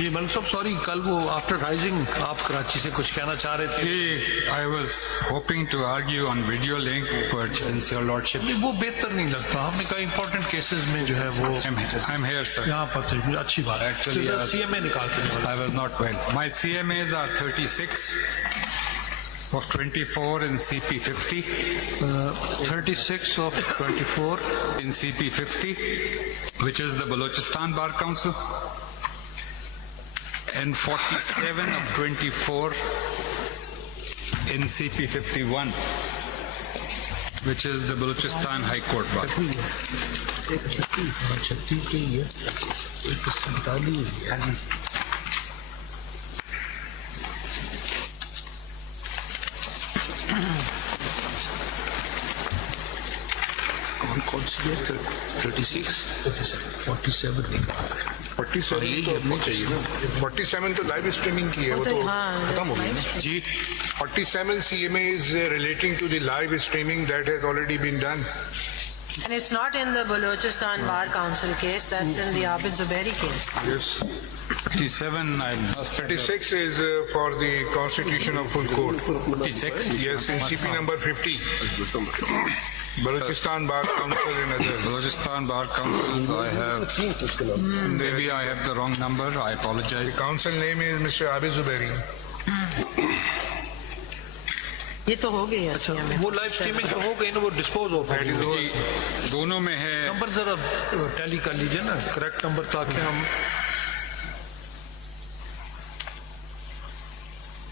जी मलिक साहब सॉरी, कल वो आफ्टर राइजिंग आप कराची से कुछ कहना चाह रहे थे? I was hoping to argue on video link, but since your lordship, वो बेहतर नहीं लगता। हमने कहा इंपॉर्टेंट केसेस में जो है वो I'm here, sir. यहाँ पर थे, अच्छी बात है। Actually, CMA निकालते हैं। I was not well. My CMAs are 36 of 24 in CP50. 36 of 24 in CP50, which is the Balochistan Bar Council, and 47 of 24 in CP51, which is the Balochistan High Court Bar. कौन सी है? 36 47 47 तो नहीं चाहिए ना। 47 तो live streaming की है, वो तो खत्म हो गई ना जी। 47 CMA is relating to the live streaming that has already been done. And it's not in the Balochistan Bar Council case, that's in the Abid Zubairi case. Yes. 37, I must have 36 is for the constitution of full court. 36. Yes, in CP number 50. Balochistan Bar Council and others. Balochistan Bar Council, I have, maybe I have the wrong number, I The apologize. council name is Mr. Abid Zubairi. ये तो हो गई है CMA। वो live streaming तो हो गई ना, वो डिस्पोज हो गई। जी, दोनों में है। नंबर जरा टैली कर लीजिए ना, करेक्ट नंबर, ताकि हम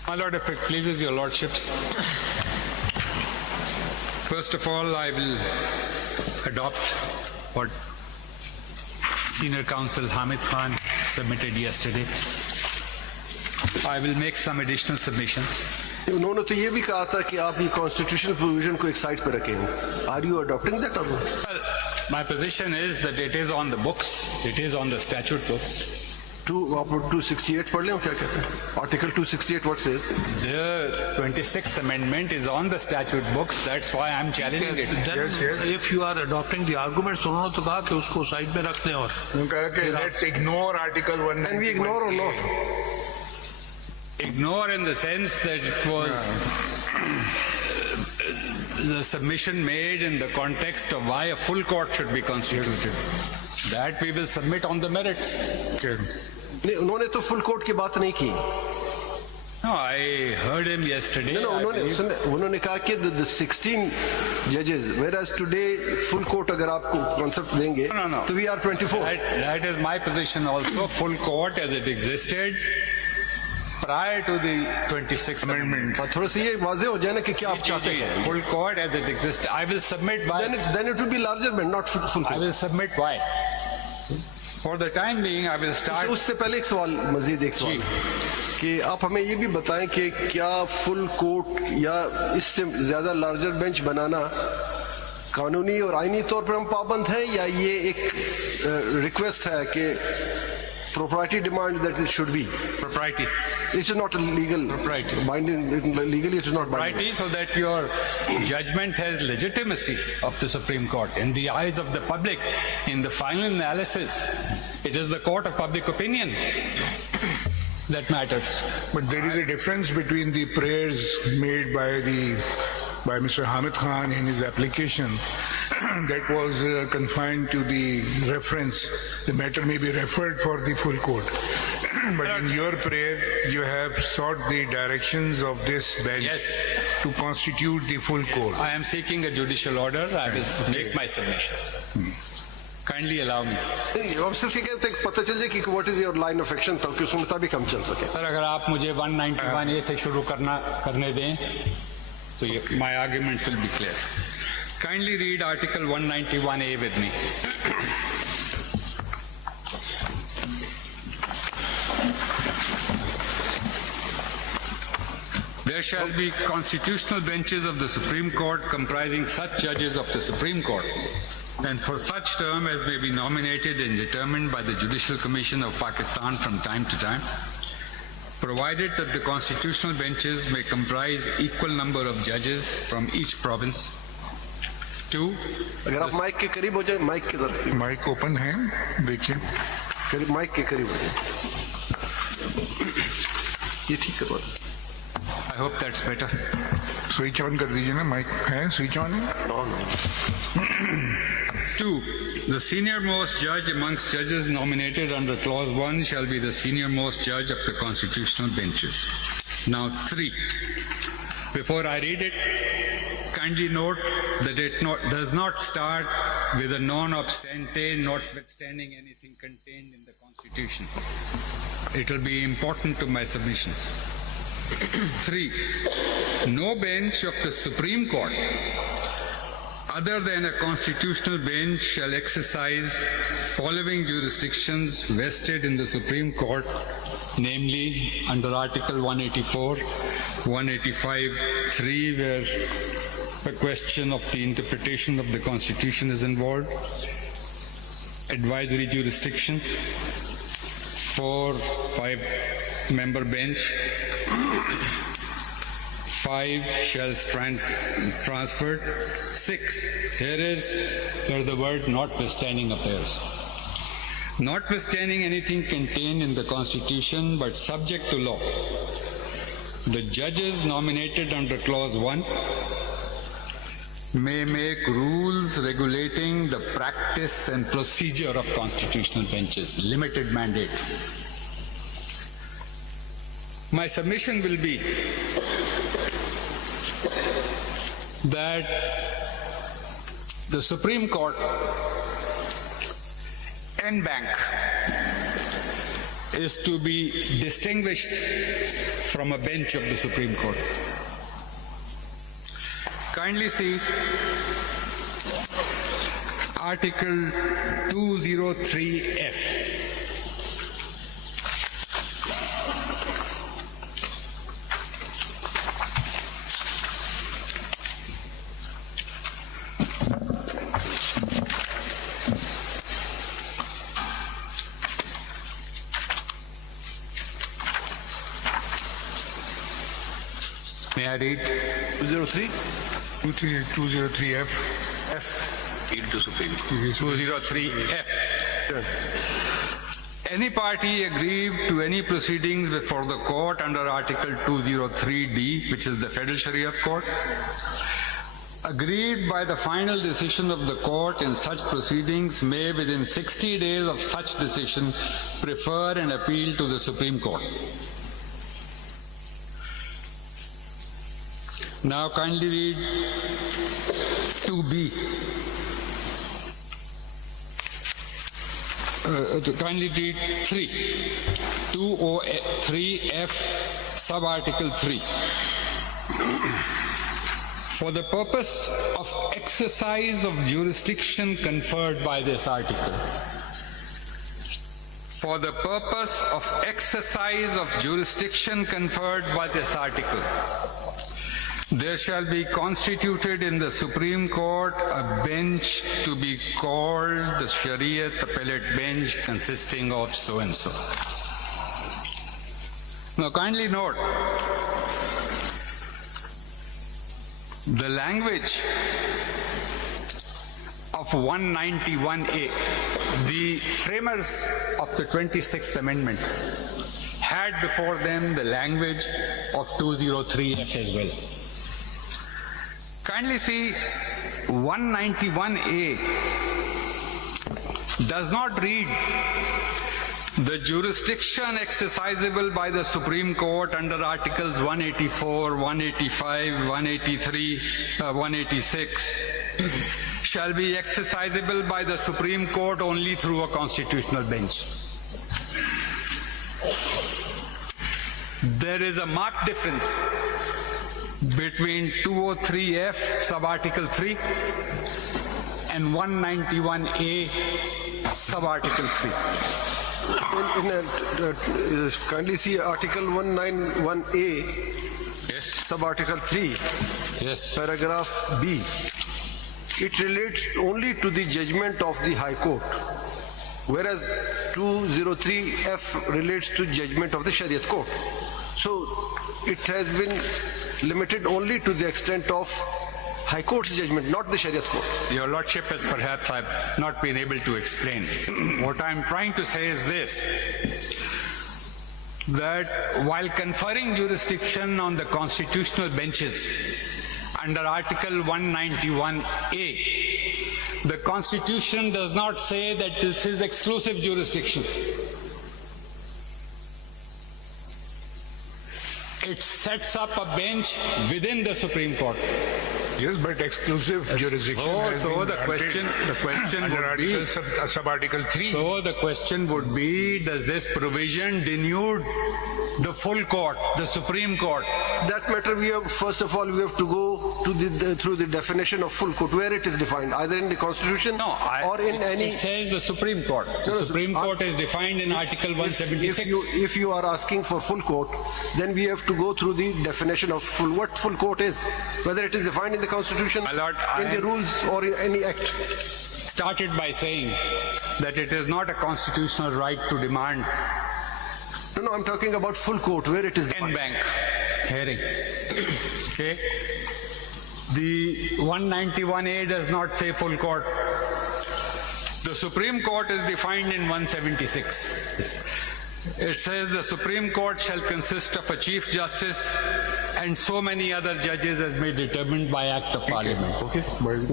My lord, if it pleases your lordships, first of all, I will adopt what Senior Counsel Hamid Khan submitted yesterday. I will make some additional submissions. उन्होंने तो ये भी कहा था कि आप ये कॉन्स्टिट्यूशनल प्रोविजन को एक साइड पर रखेंगे। Are you adopting that? Well, my position is that it is on the books, it is on the statute books. 268 पढ़ लें, क्या कहते हैं? Article 268 what says? The 26th Amendment is on the statute books, that's why I'm challenging it. then Yes, yes. if you are adopting the arguments, उन्होंने तो कहा कि उसको साइड में रख दें और Okay, let's ignore Article 1. Can we ignore or not? Ignore in the sense that it was the submission made in the context of why a full court should be constituted. That we will submit on the merits. नहीं, उन्होंने तो full court की बात नहीं की। No, I heard him yesterday. No, I believe- उन्होंने कहा कि the 16 judges, whereas today full court अगर आपको concept देंगे, No. तो we are 24. That is my position also. Full court as it existed prior to the 26th Amendment. और थोड़ा सा ये वाजे हो जाए ना कि क्या आप चाहते हैं। Full court as it existed. I will submit why. Then it will be larger but not full I court. will submit why. For the time being, I will start. उससे पहले एक सवाल, मजीद एक सवाल कि आप हमें ये भी बताएं कि क्या फुल कोर्ट या इससे ज्यादा लार्जर बेंच बनाना कानूनी और आईनी तौर पर हम पाबंद हैं, या ये एक रिक्वेस्ट है कि propriety demand that it should be? Propriety. It is not legal. Propriety. Binding, legally it is not binding. Propriety, so that your judgment has legitimacy of the Supreme Court in the eyes of the public. In the final analysis, it is the court of public opinion that matters. But there is a difference between the prayers made by Mr. Hamid Khan in his application that was confined to the reference. The matter may be referred for the full court. But in your prayer, you have sought the directions of this bench Yes. to constitute the full court. I am seeking a judicial order. I will make my submissions. Kindly allow me. अब सिर्फ ये कहते हैं कि पता चल जाए कि what is your line of action, ताकि उसके मुताबिक हम चल सके। सर, अगर आप मुझे 191A से शुरू करने दें तो my argument will be clear. Kindly read Article 191A with me. There shall be constitutional benches of the Supreme Court comprising such judges of the Supreme Court, and for such term as may be nominated and determined by the Judicial Commission of Pakistan from time to time, provided that the constitutional benches may comprise equal number of judges from each province, 2. अगर आप mic के करीब हो जाए, mic की तरफ, mic open है, देखिए। करीब माइक के करीब हो जाए, ये ठीक करवा दो। I hope that's better. Switch on कर दीजिए ना, माइक है, स्विच ऑन है। 2. The senior most judge amongst judges nominated under Clause 1 shall be the senior most judge of the constitutional benches. Now 3. Before I read it, kindly note that it does not start with a non obstante, notwithstanding anything contained in the Constitution. It will be important to my submissions. 3. No bench of the Supreme Court other than a constitutional bench shall exercise following jurisdictions vested in the Supreme Court, namely under Article 184, 185(3), where the question of the interpretation of the Constitution is involved, advisory jurisdiction, 4, 5-member bench, 5 shall stand transferred. 6, here is where the word notwithstanding appears. Notwithstanding anything contained in the Constitution but subject to law, the judges nominated under Clause 1 may make rules regulating the practice and procedure of constitutional benches, limited mandate. My submission will be that the Supreme Court en banc is to be distinguished from a bench of the Supreme Court. Kindly see Article 203F. May I read? 203? 203F. Read to Supreme Court. 203F. Any party aggrieved to any proceedings before the court under Article 203D, which is the Federal Sharia Court, aggrieved by the final decision of the court in such proceedings may within 60 days of such decision prefer an appeal to the Supreme Court. Now kindly read 2B. Kindly read 3. 203F, sub-article 3. For the purpose of exercise of jurisdiction conferred by this article. For the purpose of exercise of jurisdiction conferred by this article, there shall be constituted in the Supreme Court a bench to be called the Shariat Appellate Bench consisting of so-and-so. Now kindly note, the language of 191A, the framers of the 26th Amendment had before them the language of 203F as well. Kindly see, 191A does not read the jurisdiction exercisable by the Supreme Court under Articles 184, 185, 183, 186 shall be exercisable by the Supreme Court only through a constitutional bench. There is a marked difference between 203F sub-article 3 and 191A sub-article 3. Kindly see Article 191A, Yes. sub-article 3, Yes. paragraph B. It relates only to the judgment of the High Court, whereas 203F relates to judgment of the Shariat Court. So it has been limited only to the extent of High Court's judgment, not the Shariat Court. Your Lordship has perhaps I've not been able to explain. What I'm trying to say is this, that while conferring jurisdiction on the constitutional benches under Article 191A, the Constitution does not say that this is exclusive jurisdiction. It sets up a bench within the Supreme Court. Yes, but exclusive jurisdiction has So been the question under would be, sub-article 3. so the question would be, does this provision denude the full court, the Supreme Court? That matter, we have, first of all, we have to go to through the definition of full court, where it is defined, either in the Constitution or in any. It says the Supreme Court. The Supreme Court is defined in Article 176. If you are asking for full court, then we have to go through the definition of what full court is, whether it is defined in the Constitution, My Lord, in the rules, or in any act. Started by saying that it is not a constitutional right to demand No, I'm talking about full court, where it is en defined. banc hearing. Okay? The 191A does not say full court. The Supreme Court is defined in 176. It says the Supreme Court shall consist of a Chief Justice and so many other judges as may be determined by Act of Parliament. Okay.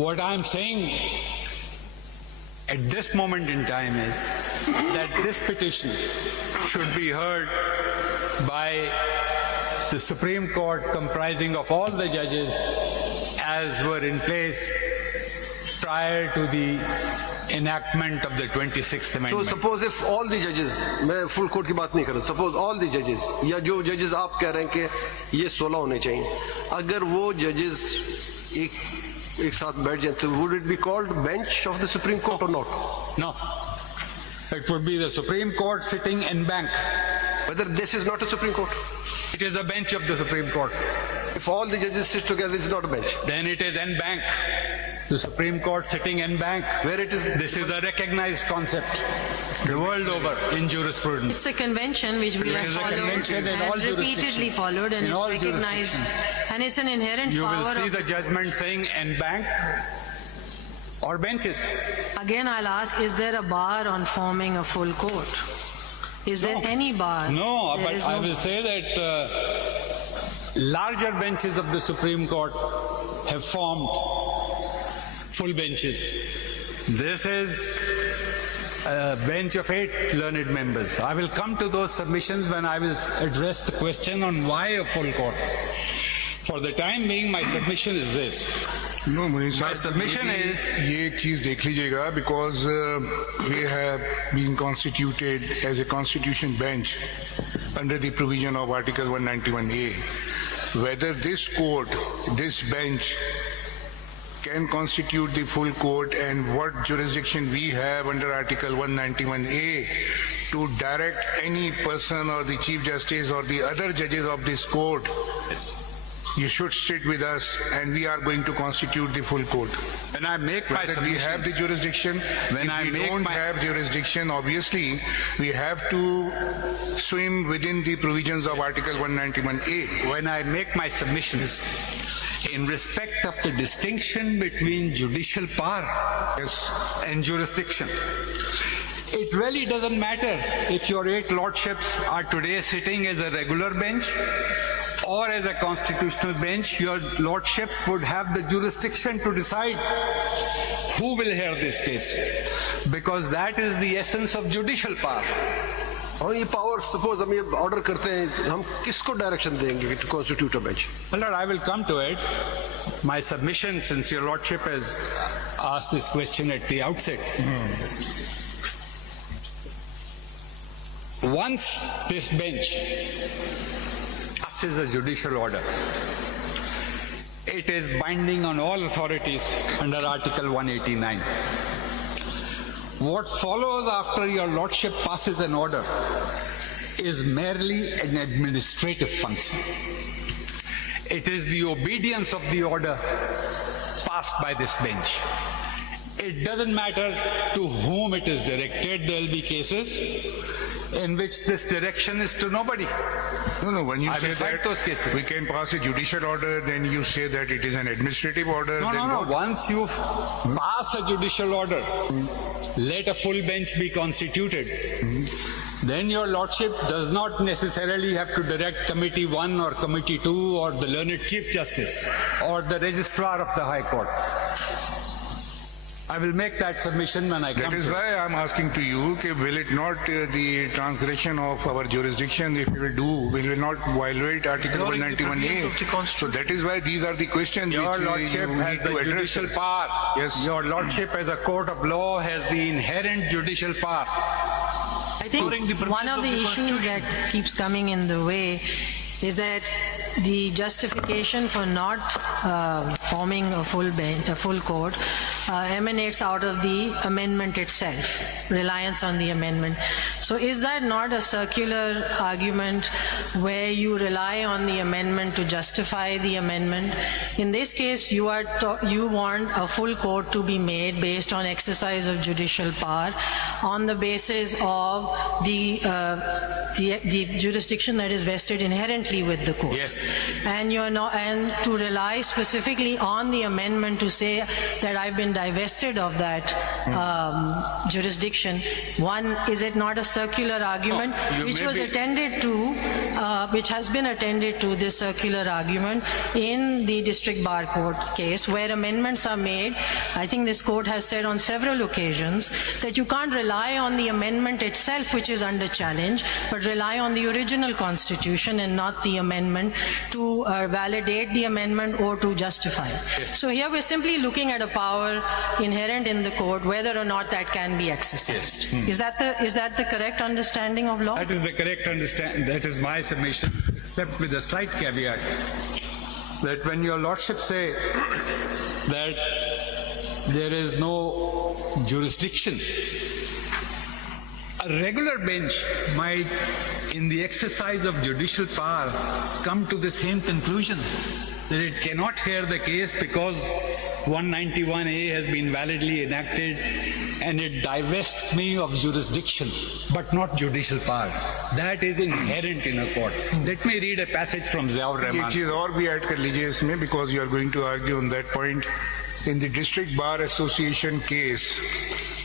What I'm saying at this moment in time is that this petition should be heard by the Supreme Court comprising of all the judges as were in place prior to the enactment of the 26th So Amendment. suppose if all the judges, मैं full court की बात नहीं कर रहा, suppose all the judges, या जो judges आप कह रहे हैं कि ये 16 होने चाहिए, अगर वो judges एक साथ बैठ जाए, तो would it be called bench of the Supreme Court or not? No. It would be the Supreme Court sitting en banc. Whether this is not a Supreme Court? It is a bench of the Supreme Court. If all the judges sit together, it's not a bench. Then it is en banc. The Supreme Court sitting en banc. Where it is, This is a recognized concept the world over in jurisprudence. It's a convention which we It have is a followed convention in all and repeatedly jurisdictions. followed, and In it's all recognized. jurisdictions. And it's an inherent You will power see of the judgment saying en banc or benches. Again, I'll ask, is there a bar on forming a full court? Is there any bar? No, There but is I no will bar. say that larger benches of the Supreme Court have formed full benches. This is a bench of 8 learned members. I will come to those submissions when I will address the question on why a full court. For the time being, my submission is this. No, Munir My Sahib, submission is ये एक चीज देख लीजिएगा, because we have been constituted as a constitution bench under the provision of Article 191A. Whether this court, this bench, can constitute the full court and what jurisdiction we have under Article 191A to direct any person or the Chief Justice or the other judges of this court. You should sit with us and we are going to constitute the full court. when I make my Whether we submission. have the jurisdiction, When if I we make don't my- have jurisdiction, obviously, we have to swim within the provisions of Article 191A. When I make my submissions in respect of the distinction between judicial power Yes. and jurisdiction, it really doesn't matter if your 8 lordships are today sitting as a regular bench or as a constitutional bench. Your lordships would have the jurisdiction to decide who will hear this case, because that is the essence of judicial power. और ये power, suppose हम ये order करते हैं, हम किसको direction देंगे to constitute a bench? Well, Lord, I will come to it. My submission, since your lordship has asked this question at the outset. Once this bench passes a judicial order, it is binding on all authorities under Article 189. What follows after your lordship passes an order is merely an administrative function. It is the obedience of the order passed by this bench. It doesn't matter to whom it is directed. There will be cases in which this direction is to nobody. No, when you I say will cite that those cases. we can pass a judicial order, then you say that it is an administrative order. No, then no. what? Once you pass a judicial order, let a full bench be constituted. Then your lordship does not necessarily have to direct committee 1 or committee 2 or the learned chief justice or the registrar of the High Court. I will make that submission when I come That is to it. why I am asking to you, okay, will it not the transgression of our jurisdiction, if we will it not violate Article Ignoring the 191A? of the So Constitution. that is why these are the questions Your which lordship you has need the to address. judicial power. Yes. Your lordship as a court of law has the inherent judicial power. I think Ignoring the one of the provisions of the issues that keeps coming in the way is that the justification for not forming a full court emanates out of the amendment itself, reliance on the amendment. So is that not a circular argument where you rely on the amendment to justify the amendment? In this case, you want a full court to be made based on exercise of judicial power on the basis of the jurisdiction that is vested inherently with the court. Yes. And to rely specifically on the amendment to say that I've been divested of that jurisdiction. One, is it not a circular argument which was attended to, which has been attended to, this circular argument in the district bar court case where amendments are made? I think this court has said on several occasions that you can't rely on the amendment itself which is under challenge, but rely on the original constitution and not the amendment to validate the amendment or to justify it. Yes. So here we're simply looking at a power inherent in the court, whether or not that can be exercised. Is that the correct understanding of law? That is the correct understanding. That is my submission, except with a slight caveat that when your lordship say that there is no jurisdiction, a regular bench might, in the exercise of judicial power, come to the same conclusion, that it cannot hear the case because 191A has been validly enacted and it divests me of jurisdiction, but not judicial power. That is inherent in a court. Let me read a passage from Ziaur ये Rahman. चीज और भी add कर लीजिए इसमें, because you are going to argue on that point. In the District Bar Association case,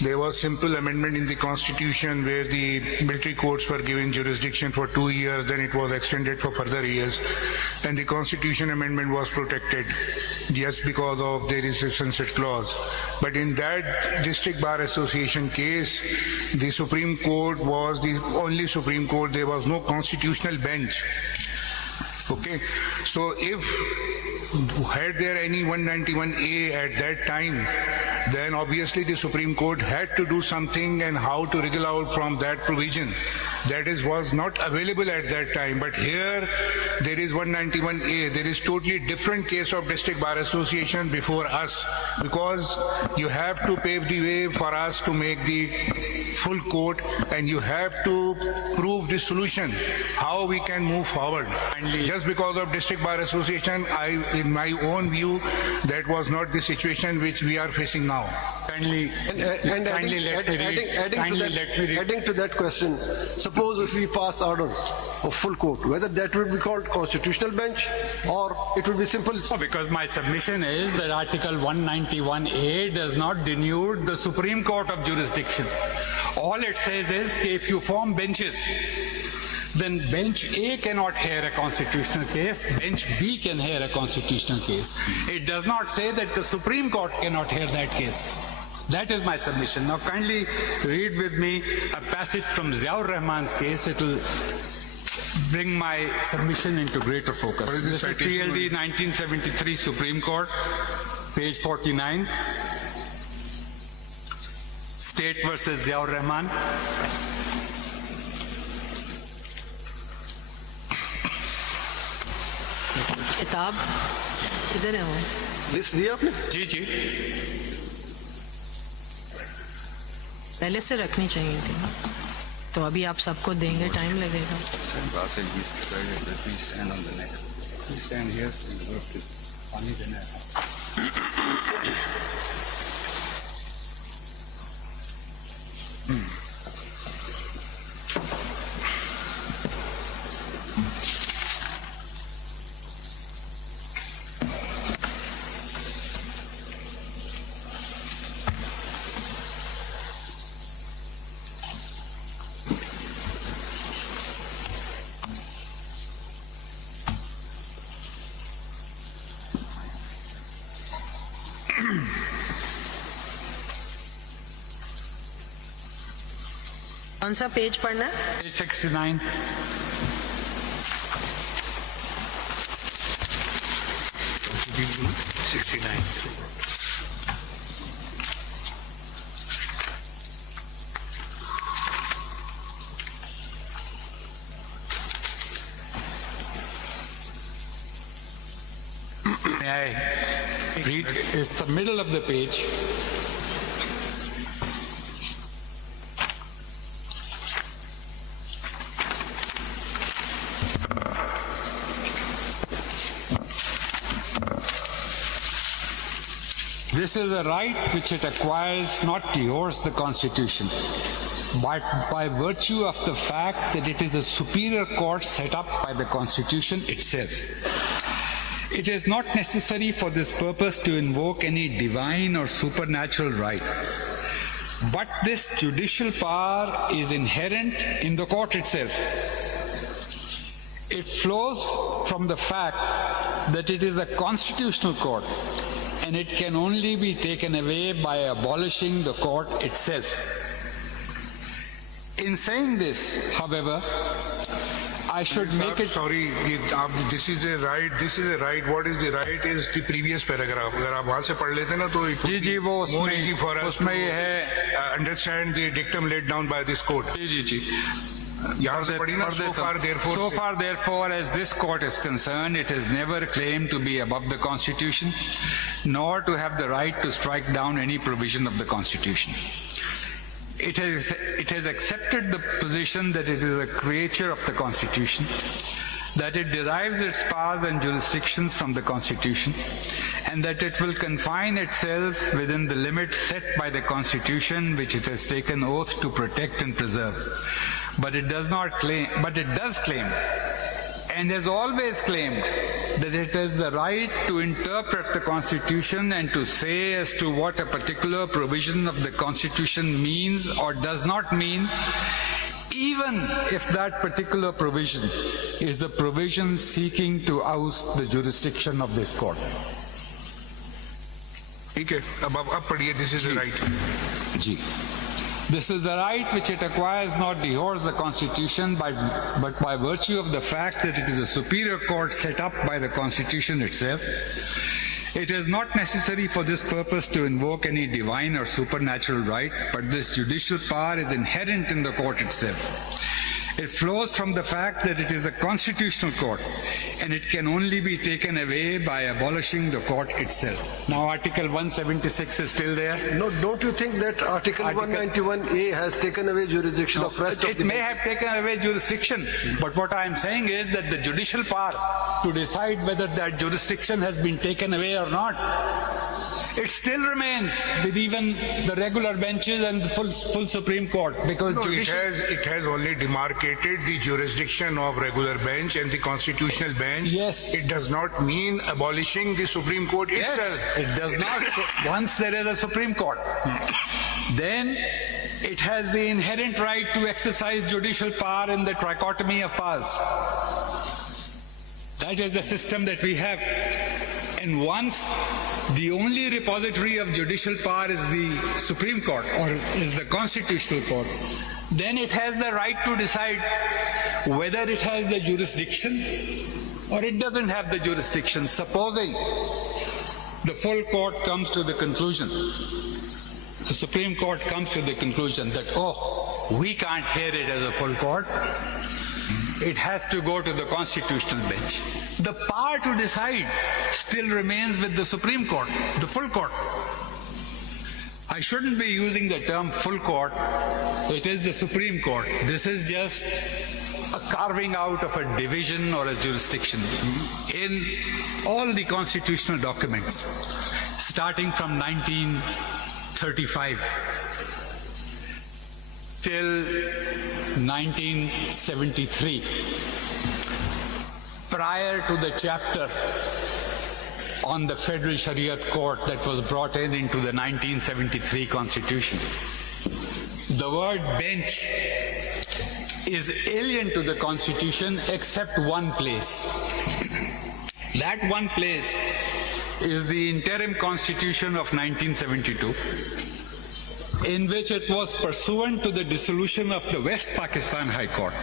there was simple amendment in the constitution where the military courts were given jurisdiction for 2 years, then it was extended for further years, and the constitution amendment was protected just because of there is a sunset clause. But in that District Bar Association case, the Supreme Court was the only Supreme Court, there was no constitutional bench. Okay, so if had there any 191A at that time, then obviously the Supreme Court had to do something and how to wriggle out from that provision. That was not available at that time. But here there is 191A. There is totally different case of District Bar Association before us, because you have to pave the way for us to make the full court, and you have to prove the solution, how we can move forward. Just because of District Bar Association, in my own view, that was not the situation which we are facing now. Kindly, kindly let me read. Adding to that question, suppose if we pass order of full court, whether that would be called constitutional bench or it would be simple. Oh, because my submission is that Article 191A does not denude the Supreme Court of jurisdiction. All it says is if you form benches, then bench A cannot hear a constitutional case, bench B can hear a constitutional case. It does not say that the Supreme Court cannot hear that case. That is my submission. Now kindly read with me a passage from Ziaur Rahman's case. It will bring my submission into greater focus. What is This the is citation? PLD 1973 Supreme Court, page 49. State versus Ziaur Rahman. किताब किधर है वो? List दिया आपने? जी जी. पहले से रखनी चाहिए थी ना, तो अभी आप सबको देंगे, टाइम लगेगा. कौन सा पेज पढ़ना है? Page 69. May I read? It's the middle of the page. This is a right which it acquires not to yours the Constitution, but by virtue of the fact that it is a superior court set up by the Constitution itself. It is not necessary for this purpose to invoke any divine or supernatural right, but this judicial power is inherent in the court itself. It flows from the fact that it is a constitutional court, and it can only be taken away by abolishing the court itself. In saying this, however, I should make it... Sorry, this is a right. This is a right. What is the right? Is the previous paragraph. अगर आप वहाँ से पढ़ लेते ना तो it would जी, वो be more उसमें- easy for us to उसमें ये है- understand the dictum laid down by this court. जी. यहाँ से पढ़ी ना, so far therefore. So far, therefore, as this court is concerned, it has never claimed to be above the Constitution, nor to have the right to strike down any provision of the Constitution. It has accepted the position that it is a creature of the Constitution, that it derives its powers and jurisdictions from the Constitution, and that it will confine itself within the limits set by the Constitution, which it has taken oath to protect and preserve. But it does claim, and has always claimed, that it has the right to interpret the Constitution and to say as to what a particular provision of the Constitution means or does not mean, even if that particular provision is a provision seeking to oust the jurisdiction of this court. ठीक है, अब पढ़िए. This is the right. G. This is the right which it acquires not yours the Constitution, but by virtue of the fact that it is a superior court set up by the Constitution itself. It is not necessary for this purpose to invoke any divine or supernatural right, but this judicial power is inherent in the court itself. It flows from the fact that it is a constitutional court, and it can only be taken away by abolishing the court itself. Now Article 176 is still there. No, don't you think that Article 191A has taken away jurisdiction of rest of It the... may have taken away jurisdiction, but what I am saying is that the judicial power to decide whether that jurisdiction has been taken away or not, it still remains with even the regular benches and the full Supreme Court, because No, it has only demarcated the jurisdiction of regular bench and the constitutional bench. Yes. It does not mean abolishing the Supreme Court itself. Yes, it does not. Once there is a Supreme Court, then it has the inherent right to exercise judicial power in the trichotomy of powers. That is the system that we have. And once the only repository of judicial power is the Supreme Court, or is the Constitutional Court, then it has the right to decide whether it has the jurisdiction or it doesn't have the jurisdiction. Supposing the full court comes to the conclusion, the Supreme Court comes to the conclusion that, we can't hear it as a full court, it has to go to the constitutional bench. The power to decide still remains with the Supreme Court, the full court. I shouldn't be using the term full court. It is the Supreme Court. This is just a carving out of a division or a jurisdiction. In all the constitutional documents, starting from 1935 till 1973, prior to the chapter on the Federal Shariat Court that was brought into the 1973 Constitution, the word bench is alien to the Constitution except one place. That one place is the interim Constitution of 1972, in which it was pursuant to the dissolution of the West Pakistan High Court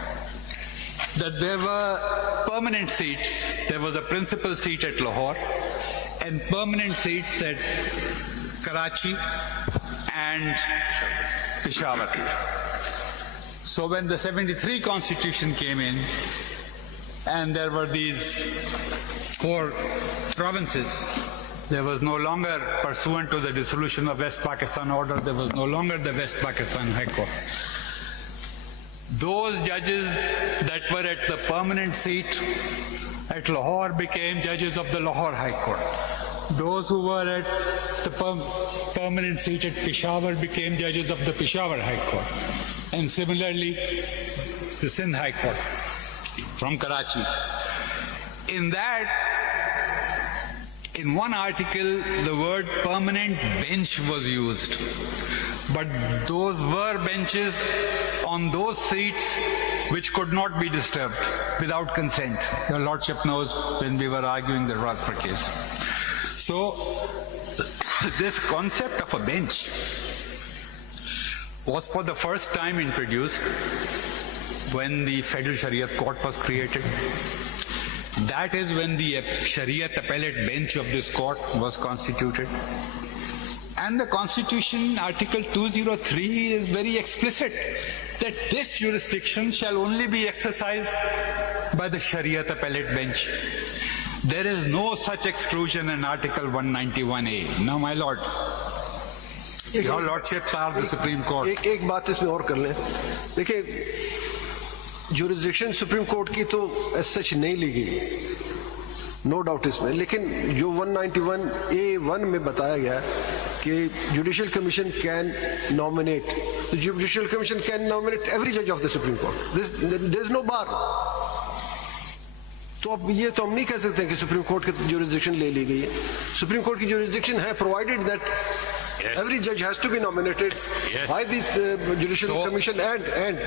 that there were permanent seats. There was a principal seat at Lahore and permanent seats at Karachi and Peshawar. So when the 73 Constitution came in and there were these 4 provinces, there was no longer, pursuant to the dissolution of West Pakistan order, there was no longer the West Pakistan High Court. Those judges that were at the permanent seat at Lahore became judges of the Lahore High Court. Those who were at the permanent seat at Peshawar became judges of the Peshawar High Court. And similarly, the Sindh High Court from Karachi. In one article, the word permanent bench was used. But those were benches on those seats which could not be disturbed without consent. Your Lordship knows when we were arguing the Razpur case. So, this concept of a bench was for the first time introduced when the Federal Shariat Court was created. That is when the Shariat Appellate Bench of this court was constituted. And the Constitution, Article 203, is very explicit that this jurisdiction shall only be exercised by the Shariat Appellate Bench. There is no such exclusion in Article 191A. Now, my lords, your lordships are the Supreme Court. एक बात इसमें और कर लें. देखिए, jurisdiction Supreme Court की तो as such नहीं ली गई, no doubt इसमें. लेकिन जो 191A1 में बताया गया कि Judicial Commission can nominate. The Judicial Commission can nominate every judge of the Supreme Court. There is no bar. तो अब ये तो हम नहीं कह सकते कि सुप्रीम कोर्ट की jurisdiction ले ली गई है. सुप्रीम कोर्ट की jurisdiction है provided that every judge has to be nominated by the Judicial Commission and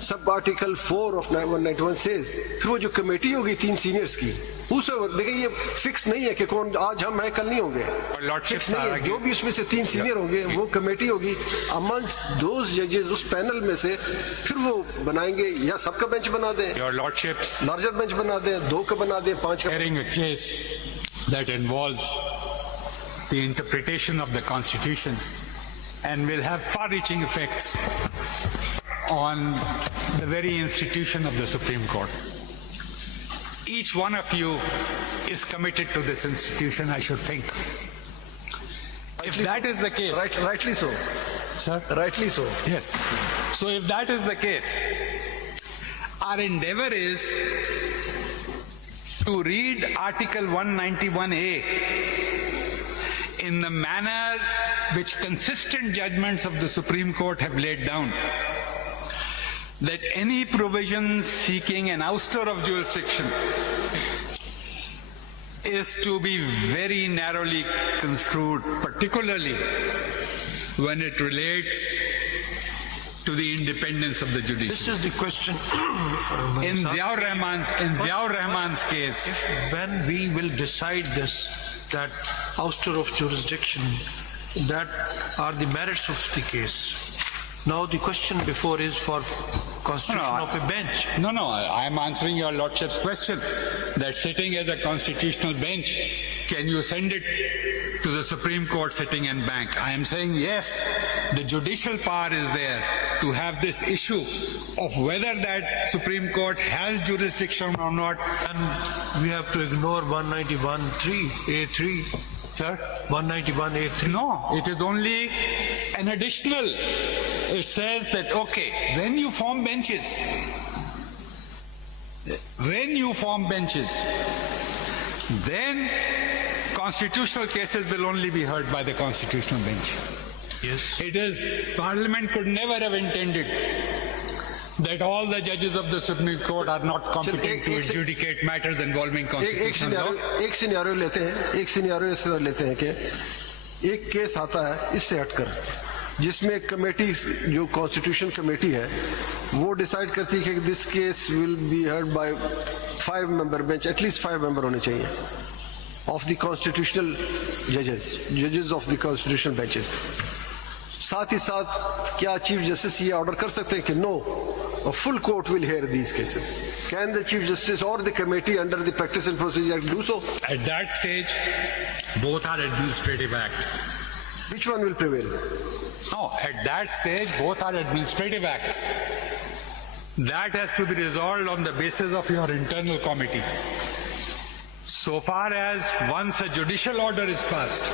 sub article 4 of 191 says फिर वो जो कमेटी होगी 3 सीनियर्स की whosoever, देखिए ये फिक्स नहीं है कि कौन आज हम हैं कल नहीं होंगे, फिक्स नहीं है. जो भी उसमें से 3 सीनियर होंगे वो कमेटी होगी amongst those judges, उस पैनल में से फिर वो बनाएंगे या सबका बेंच बना दें, Your lordships, लार्जर बेंच बना दें, 2 का बना दें, 5 का. hearing a case that involves the interpretation of the Constitution and will have far-reaching effects on the very institution of the Supreme Court. Each one of you is committed to this institution, I should think. If that is the case... Rightly so. Sir? Rightly so. Yes. So if that is the case, our endeavor is to read Article 191A in the manner which consistent judgments of the Supreme Court have laid down, that any provision seeking an ouster of jurisdiction is to be very narrowly construed, particularly when it relates to the independence of the judiciary. This is the question. In Ziaur Rahman's case, When we will decide this, that ouster of jurisdiction, that are the merits of the case. Now the question before is for constitution of a bench. No, I am answering your lordship's question, that sitting as a constitutional bench, can you send it to the Supreme Court sitting in bank? I am saying yes, the judicial power is there to have this issue of whether that Supreme Court has jurisdiction or not. And we have to ignore 191(3)(a)(3). Sir? 191(a)(3). No, it is only an additional. It says that, okay, when you form benches, then constitutional cases will only be heard by the constitutional bench. Yes. It is, Parliament could never have intended that all the judges of the Supreme Court are not competent to adjudicate matters involving constitutional law. एक scenario लेते हैं, एक scenario इस तरह लेते हैं कि एक केस आता है इससे हटकर, जिसमें कमेटी, जो कॉन्स्टिट्यूशन कमेटी है, वो डिसाइड करती है कि this case will be heard by 5 member bench, at least 5 member होने चाहिए of the constitutional judges of the constitutional benches. साथ ही साथ क्या चीफ जस्टिस ये ऑर्डर कर सकते हैं कि no, a full court will hear these cases? Can the chief justice or the committee under the Practice and Procedure Act do so? At that stage, both are administrative acts. Which one will prevail? No, at that stage, both are administrative acts. That has to be resolved on the basis of your internal committee. So far as once a judicial order is passed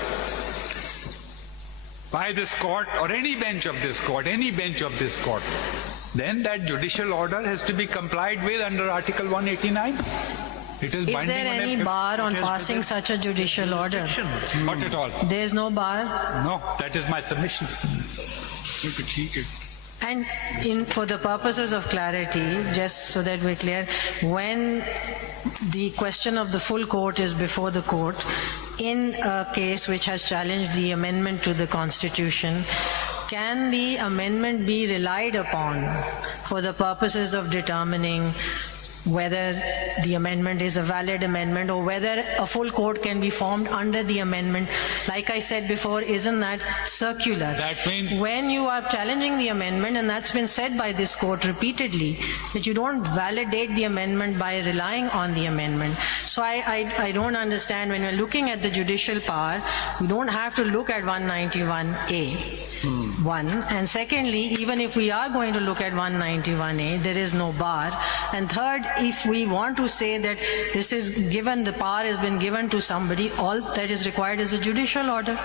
by this court or any bench of this court, then that judicial order has to be complied with under Article 189. It is Is binding there on any every- bar on passing such a judicial order? Not at all. There is no bar. No, that is my submission. And for the purposes of clarity, just so that we're clear, when the question of the full court is before the court, in a case which has challenged the amendment to the Constitution, can the amendment be relied upon for the purposes of determining whether the amendment is a valid amendment or whether a full court can be formed under the amendment? Like I said before, isn't that circular? That means- When you are challenging the amendment, and that's been said by this court repeatedly, that you don't validate the amendment by relying on the amendment. So I don't understand, when we're looking at the judicial power, we don't have to look at 191A. One. And secondly, even if we are going to look at 191A, there is no bar. And third, if we want to say that this is given, the power has been given to somebody, all that is required is a judicial order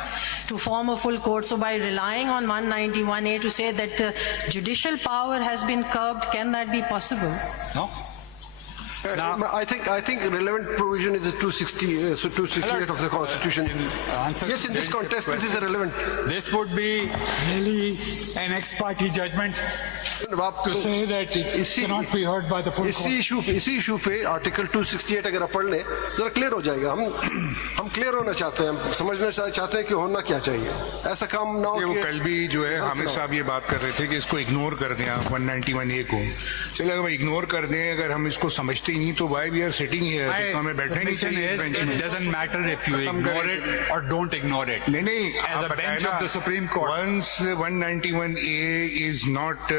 to form a full court. So by relying on 191A to say that the judicial power has been curbed, can that be possible? No? I think relevant provision is the 268 of the Constitution. Yes, in this context, this is irrelevant. This would be really an ex parte judgment to say that it cannot be heard by the full court. इसी issue पे article 268 अगर आप पढ़ लें जरा clear हो जाएगा. हम क्लियर होना चाहते हैं, हम समझना चाहते हैं कि होना क्या चाहिए. ऐसा काम ना हो. वो कल भी जो है हामिद साहब ये बात कर रहे थे कि इसको इग्नोर कर दें आप 191A को. चलिए अगर इग्नोर कर दें, अगर हम इसको समझते ही नहीं तो why we are sitting here? तो हमें बैठना ही नहीं चाहिए इस बेंच में. It doesn't matter if you ignore it or don't ignore it. नहीं, As a bench of the Supreme Court. Once 191A is not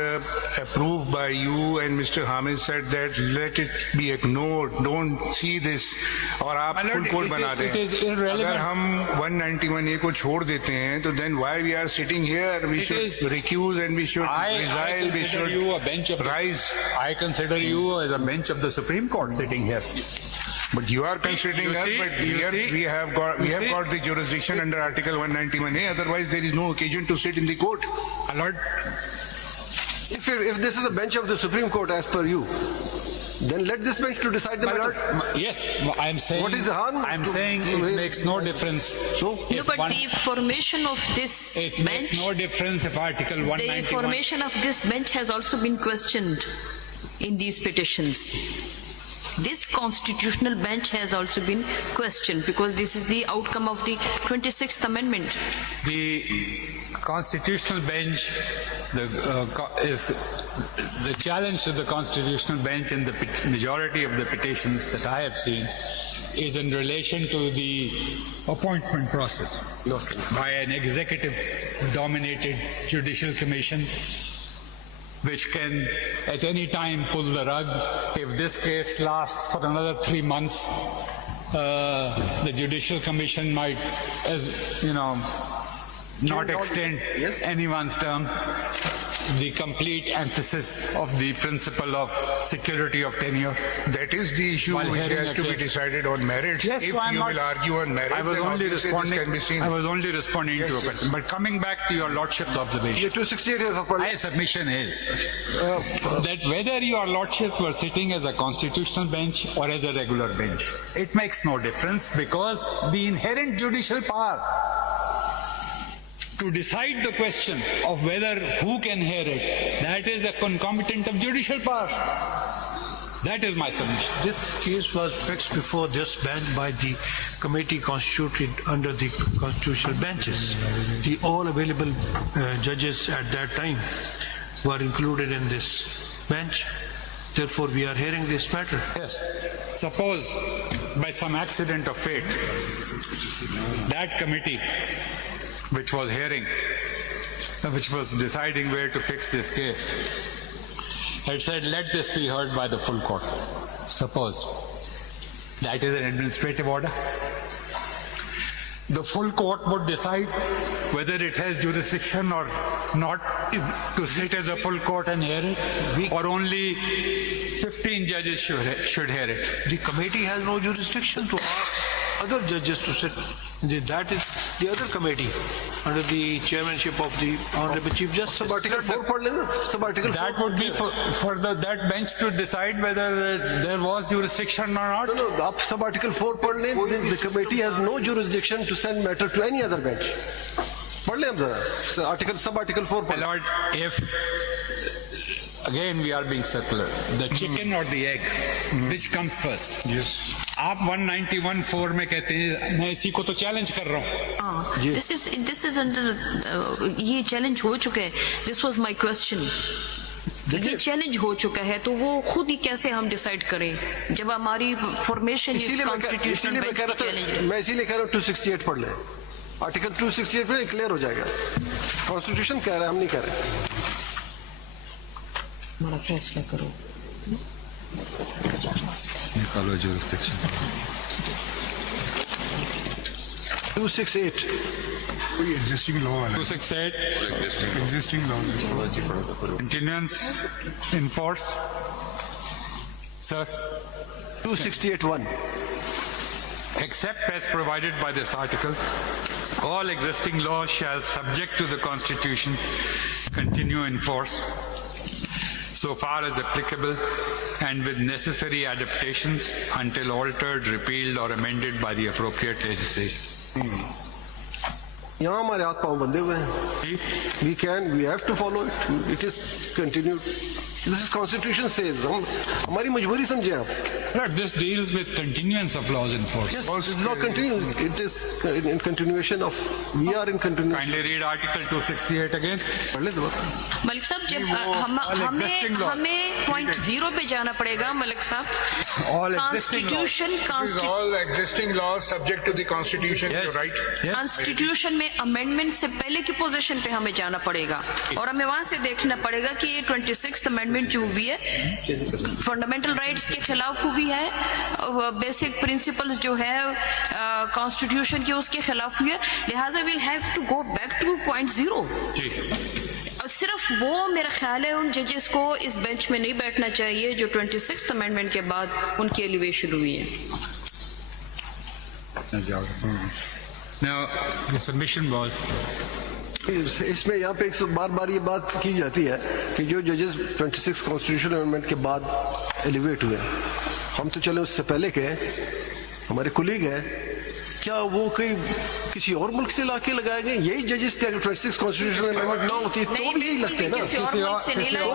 approved by you and Mr. Hamid said that let it be ignored, don't see this, और आप My full lord, court it बना is- दें. it is irrelevant. अगर हम 191A को छोड़ देते हैं तो then why we are sitting here? We It should is- recuse and we should I resile, we consider should you a bench of rise. I consider you as a bench of the Supreme Court sitting here. But you are considering You us, see- but you see- we have got the jurisdiction under Article 191A. Otherwise, there is no occasion to sit in the court. My lord, If this is a bench of the Supreme Court as per you, then let this bench to decide the my matter. lord, yes, I'm saying. What is the harm I'm to- saying to- it makes no difference. So? No, if but one- the formation of this It makes bench, no difference if Article the 191. formation of this bench has also been questioned in these petitions. This constitutional bench has also been questioned because this is the outcome of the 26th Amendment. The constitutional bench is the challenge to the constitutional bench in the majority of the petitions that I have seen is in relation to the appointment process by an executive-dominated judicial commission, which can at any time pull the rug. If this case lasts for another 3 months, the judicial commission might, as you know, not extend anyone's term. The complete emphasis of the principle of security of tenure. That is the issue While which hearing has a to be case. decided on merits. Yes, If so I'm you not- will argue on merits, I was then only obviously this responding. can be seen. I was only responding to a question. But coming back to your lordship's observation, ये 268 है सब पढ़ लें. my submission is that whether your lordship were sitting as a constitutional bench or as a regular bench, it makes no difference because the inherent judicial power to decide the question of whether who can hear it, that is a concomitant of judicial power. That is my submission. This case was fixed before this bench by the committee constituted under the constitutional benches. The all available judges at that time were included in this bench. Therefore, we are hearing this matter. Yes. Suppose by some accident of fate, that committee which was hearing which was deciding where to fix this case, had said, let this be heard by the full court. Suppose that is an administrative order. The full court would decide whether it has jurisdiction or not to sit as a full court and hear it, or only 15 judges should hear it. The committee has no jurisdiction to ask other judges to sit. That is the other committee under the chairmanship of the Honorable Chief Justice. Sub Article 4 पढ़ लेना. Sub Article 4. That would be for that bench to decide whether there was jurisdiction or not. No, आप Sub Article 4 पढ़ लें. The committee has no jurisdiction to send matter to any other bench. पढ़ लें हम जरा. Sub Article 4 My पढ़. lord, if again we are being circular, the chicken or the egg, which comes first? Yes. आप 191(4) में कहते हैं, मैं इसी को तो चैलेंज कर रहा हूँ. This is under ये चैलेंज हो चुका है. This was my question. ये चैलेंज हो चुका है तो वो खुद ही कैसे हम डिसाइड करें जब हमारी फॉर्मेशन इस कॉन्स्टिट्यूशनल बेंच की चैलेंज है. मैं इसीलिए कह रहा हूँ 268 पढ़ लें. आर्टिकल 268 में क्लियर हो जाएगा. कॉन्स्टिट्यूशन कह रहा है, हम नहीं कह रहे. हमारा फैसला करो. निकालो jurisdiction. 268. कोई existing law वाला. 268. Existing law. Continuance in force. Sir. 268(1). Except as provided by this article, all existing laws shall, subject to the Constitution, continue in force so far as applicable and with necessary adaptations until altered, repealed or amended by the appropriate legislation. यहाँ हमारे हाथ पांव बंधे हुए हैं. We have to follow it. It is continued. This is Constitution says. हमारी मजबूरी समझे आप. But this deals with continuance of laws in force. Yes, it's not continuous. It is in continuation of. We are in continuation. Kindly read Article 268 again. पढ़ ले दोबारा. मलिक साहब जब हमें पॉइंट 0 पे जाना पड़ेगा मलिक साहब. All existing laws subject to the Constitution. Yes. You're right. Yes. Constitution में अमेंडमेंट से पहले की पोजीशन पे हमें जाना पड़ेगा और हमें वहां से देखना पड़ेगा कि ये 26th अमेंडमेंट जो हुई है फंडामेंटल राइट्स के खिलाफ हुई है, बेसिक प्रिंसिपल्स जो है कॉन्स्टिट्यूशन के उसके खिलाफ हुई है. लिहाजा will have to go back to point 0. सिर्फ वो मेरा ख्याल है उन जजेस को इस बेंच में नहीं बैठना चाहिए जो 26th अमेंडमेंट के बाद उनकी एलिवेशन हुई है. Now, the submission was इसमें यहाँ पे बार ये बात की जाती है कि जो जजेस 26 कॉन्स्टिट्यूशन अमेंडमेंट के बाद एलिवेट हुए, हम तो चले उससे पहले के हमारे कुलीग हैं, क्या वो किसी और मुल्क से लाके लगाए गए? यही जजेस थे. अगर 26 कॉन्स्टिट्यूशन अमेंडमेंट ना होती तो भी यही लगते हैं ना.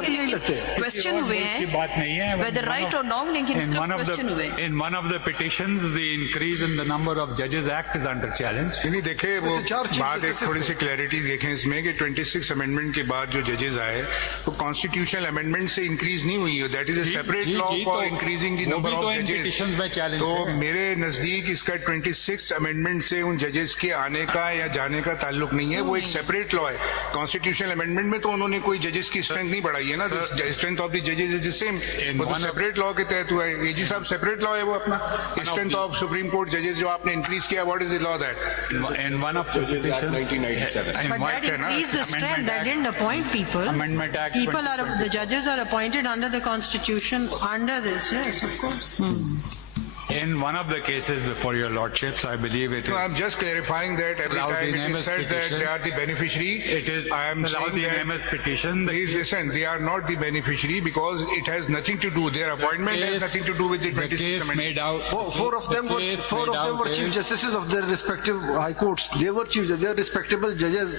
यही लगते हैं. क्वेश्चन हुए हैं बात नहीं है whether right or wrong, लेकिन क्वेश्चन हुए. In one of the petitions, the increase in the number of judges act is under challenge. नहीं देखे वो बात एक थोड़ी सी क्लैरिटी देखें इसमें कि 26 अमेंडमेंट के बाद जो जजेस आए वो कॉन्स्टिट्यूशनल अमेंडमेंट से इंक्रीज नहीं हुई है. That is a separate law for increasing the number of जजेस. तो मेरे नजदीक इसका 26 अमेंडमेंट से उन जजेस के आने का या जाने का ताल्लुक नहीं है. वो एक सेपरेट लॉ है. कॉन्स्टिट्यूशनल अमेंडमेंट में तो उन्होंने कोई जजेस की स्ट्रेंथ नहीं बढ़ाई है ना. स्ट्रेंथ ऑफ द जजेस इज द सेम. वो तो सेपरेट लॉ के तहत हुआ है. एजी साहब सेपरेट लॉ है वो अपना. स्ट्रेंथ ऑफ सुप्रीम कोर्ट जजेस जो आपने इंक्रीज किया, what is the law that? In one of the petitions, 1997. But that increased the strength. That didn't appoint people. Amendment Act. People the judges are appointed under the Constitution under this. Yes, of course. In one of the cases before your lordships, I believe it is. So I'm just clarifying that every time it is said that they are the beneficiary. It is. I am saying that petition. Please listen. They are not the beneficiary because it has nothing to do. Their appointment has nothing to do with the 26th amendment. Made out. Four of them were chief justices of their respective high courts. They were chiefs. They are respectable judges.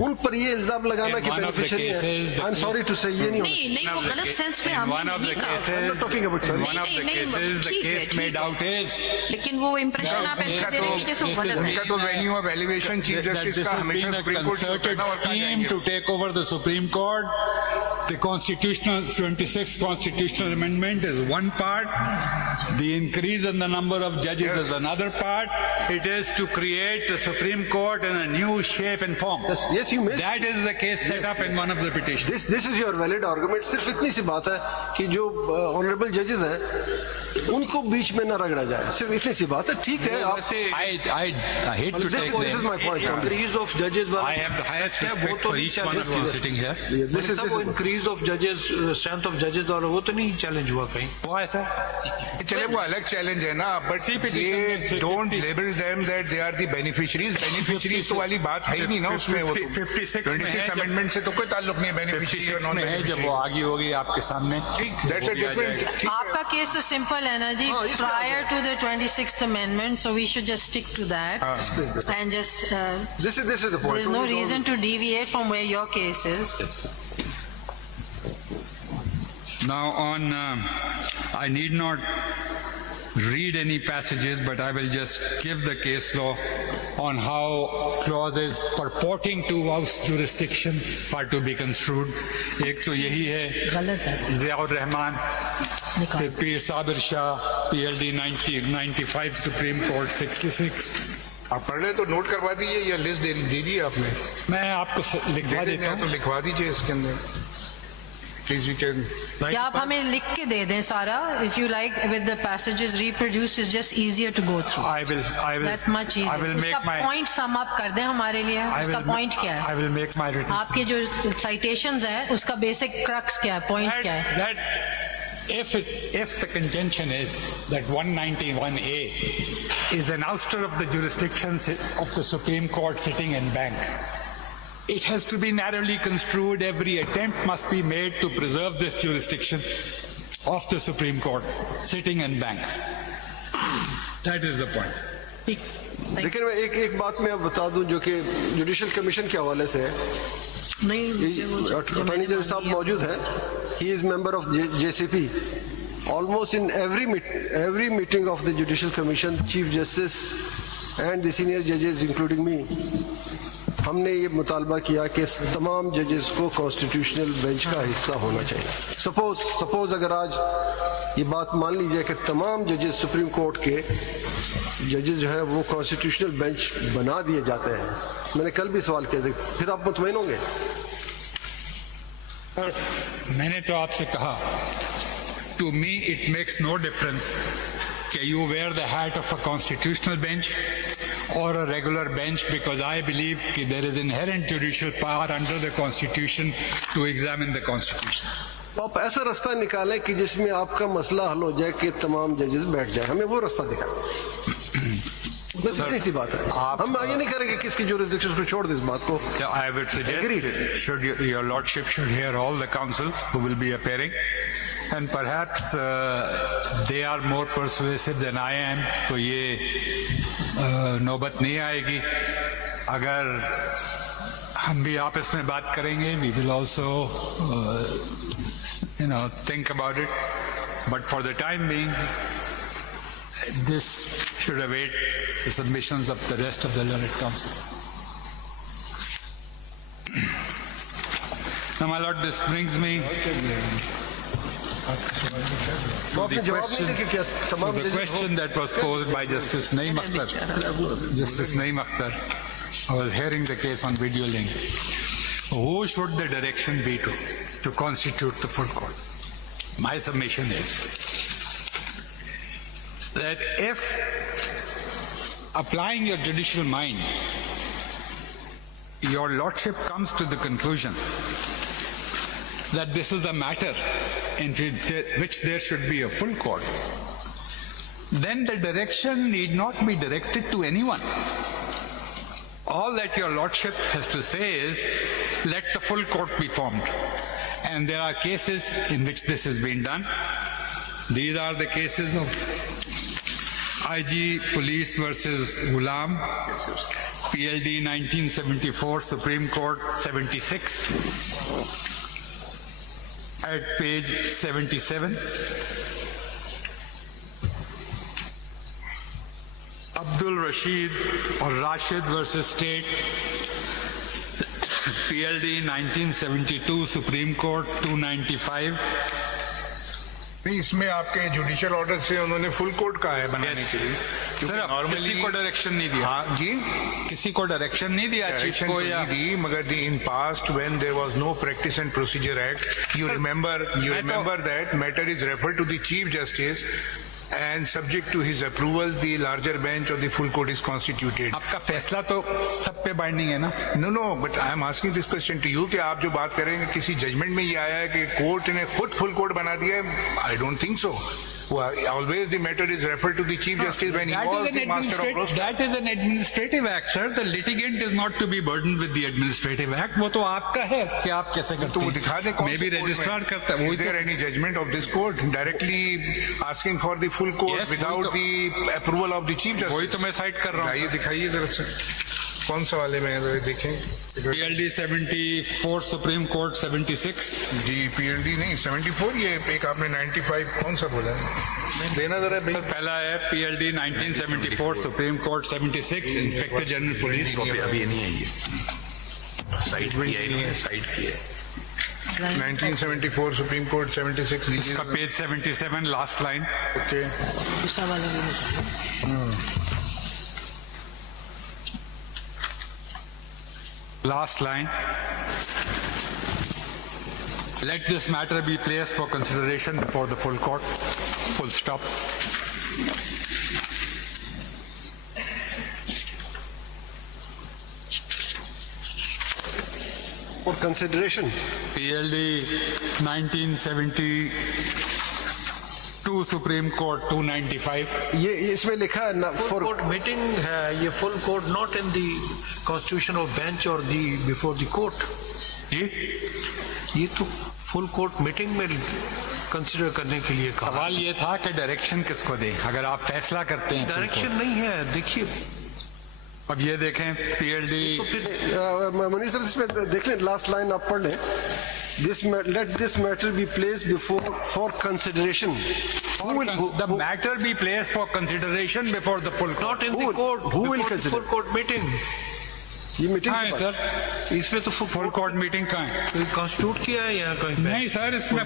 उन पर ये इल्जाम लगाना कि beneficiary है. I'm sorry to say ये नहीं होना. नहीं वो गलत सेंस में हमने नहीं कहा. I'm not talking about sir. One of the cases, the case made out is. लेकिन वो इम्प्रेशन आप ऐसे दे रहे हैं कि जैसे वो गलत है. उनका तो venue of elevation chief justice का हमेशा सुप्रीम कोर्ट में concerted scheme to take over the Supreme Court. The 26th constitutional amendment is one part. The increase in the number of judges is another part. It is to create the Supreme Court in a new shape and form. Yes, you may. That is the case set up in one of the petitions. This is your valid argument. सिर्फ इतनी सी बात है कि जो honourable जजेस हैं उनको बीच में न रगड़ा जाए. सिर्फ इतनी सी बात है. ठीक है. I hate to take This is my point. Increase of judges. I have the highest respect for each one of you sitting here. This is increase of judges, strength of judges और वो तो नहीं challenge हुआ कहीं. हुआ ऐसा? चले वो अलग चैलेंज है ना, बट ये don't label them that they are the beneficiaries. Beneficiaries तो वाली बात है ही नहीं ना उसमें. वो 56 अमेंडमेंट से तो कोई ताल्लुक नहीं है बेनिफिशियरी और नॉन बेनिफिशियरी. जब वो आगे होगी आपके सामने. That's a different. आपका केस तो सिंपल है ना जी. Prior to the 26th amendment, so we should just stick to that and just. This is the point. There is no reason to deviate from where your case is. Now on, I need not read any passages, but I will just give the case law on how clauses purporting to oust jurisdiction are to be construed. एक तो यही है ज़ियाउर रहमान, पीर Sabir Shah, PLD 95 Supreme Court 66. आप पढ़ रहे तो note करवा दीजिए या लिस्ट दे दीजिए आपने. मैं आपको लिखवा देता हूँ. तो लिखवा दीजिए इसके अंदर. Please, we can. या आप हमें लिख के दे दें सारा. If you like, with the passages reproduced, it's just easier to go through. I will. That's much easier. I will make उसका my point sum up कर दें हमारे लिए. उसका point क्या है? I will make my written. आपके जो citations है, उसका basic crux क्या है? Point क्या है? That if the contention is that 191A is an ouster of the jurisdictions of the Supreme Court sitting in bank, it has to be narrowly construed. Every attempt must be made to preserve this jurisdiction of the Supreme Court sitting in bank. That is the point. लेकिन मैं एक बात मैं अब बता दूं जो कि जुडिशियल कमीशन के हवाले से है. अटॉर्नी जनरल साहब मौजूद है. He is member of JCP. Almost in every meeting of the Judicial Commission, Chief Justice and the senior judges, including me, हमने ये मुतालबा किया कि तमाम जजेस को कॉन्स्टिट्यूशनल बेंच का हिस्सा होना चाहिए. सपोज अगर आज ये बात मान लीजिए कि तमाम जजेस सुप्रीम कोर्ट के जजेस जो है वो कॉन्स्टिट्यूशनल बेंच बना दिए जाते हैं. मैंने कल भी सवाल किया था, फिर आप मुतमईन होंगे? मैंने तो आपसे कहा, to me it makes no difference that you wear the hat of a constitutional bench or a regular bench, because I believe that there is inherent judicial power under the Constitution to examine the Constitution. आप ऐसा रास्ता निकालें कि जिसमें आपका मसला हल हो जाए कि तमाम जजेस बैठ जाए. हमें वो रास्ता दिखाएं. बस इतनी सी बात है. हम ये नहीं करेंगे कि किसकी jurisdiction को छोड़ दे इस बात को. I would suggest should your lordship should hear all the counsels who will be appearing, and perhaps they are more persuasive than I am, तो ये नौबत नहीं आएगी. अगर हम भी आपस में बात करेंगे, we will also think about it, but for the time being this should await the submissions of the rest of the learned counsel. Now my lord, this brings me to the question that was posed by Justice Naeem Akhtar. Justice Naeem Akhtar, I was hearing the case on video link. Who should the direction be to constitute the full court? My submission is that if applying your judicial mind, your lordship comes to the conclusion that this is the matter in which there should be a full court, then the direction need not be directed to anyone. All that your lordship has to say is, let the full court be formed. And there are cases in which this has been done. These are the cases of IG Police versus Ghulam, PLD 1974, Supreme Court 76, at page 77. Abdul Rashid or Rashid versus State, PLD 1972, Supreme Court 295, नहीं, इसमें आपके judicial order से उन्होंने full court कहा है बनाने के लिए, सर अब किसी को डायरेक्शन नहीं दिया, हाँ जी, किसी को डायरेक्शन नहीं दिया चीफ डायरेक्शन को तो या नहीं दी, मगर in past when there was no practice and procedure act, you remember that matter is referred to the chief justice and subject to his approval the larger bench or the full court is constituted. आपका फैसला तो सब पे binding है ना? No, but I am asking this question to you कि आप जो बात करेंगे किसी जजमेंट में ये आया है कि कोर्ट ने खुद फुल कोर्ट बना दिया है? I don't think so. Always the matter is referred to the chief justice when he was the master of process. That is an administrative act, sir. The litigant is not to be burdened with the administrative act. वो तो आपका है कि आप कैसे करते तो वो हैं। दिखा दें कौन Maybe से कोर्ट में? registrar करता है। Is there any judgment of this court directly asking for the full court Yes, without the approval of the chief justice? वही तो मैं साइट कर रहा हूँ। दिखाइए जरा से कौन सा वाले में है, देखें। PLD 74 सुप्रीम कोर्ट 76 जी PLD नहीं 74, ये एक आपने 95 कौन सा बोला है? देना जरा भाई। पहला है PLD 1974 supreme court 76 inspector general police. अभी नहीं है ये साइड की है, साइड की है। 1974 सुप्रीम कोर्ट 76 इसका पेज 77 लास्ट लाइन। ओके, दूसरा वाला भी Last line. Let this matter be placed for consideration before the full court. Full stop. For consideration. PLD 1972 Supreme Court 295. ये इसमें लिखा है ना Full for court meeting है, ये full court not in the constitution of bench or the before the court. जी ये तो full court meeting में कंसिडर करने के लिए कहा। सवाल ये था कि डायरेक्शन किसको दें अगर आप फैसला करते हैं। डायरेक्शन नहीं है, देखिए अब ये देखें PLD मनीष सर इसमें देख लें, लास्ट लाइन आप पढ़ लें। Let this matter be placed before for consideration. the matter be placed for consideration before the full court. not in the Who- court. who will before the consider? full court meeting. ये meeting कहाँ है sir? इसमें तो full court meeting कहाँ है? Constitute किया है या कहीं पे? नहीं सर, इसमें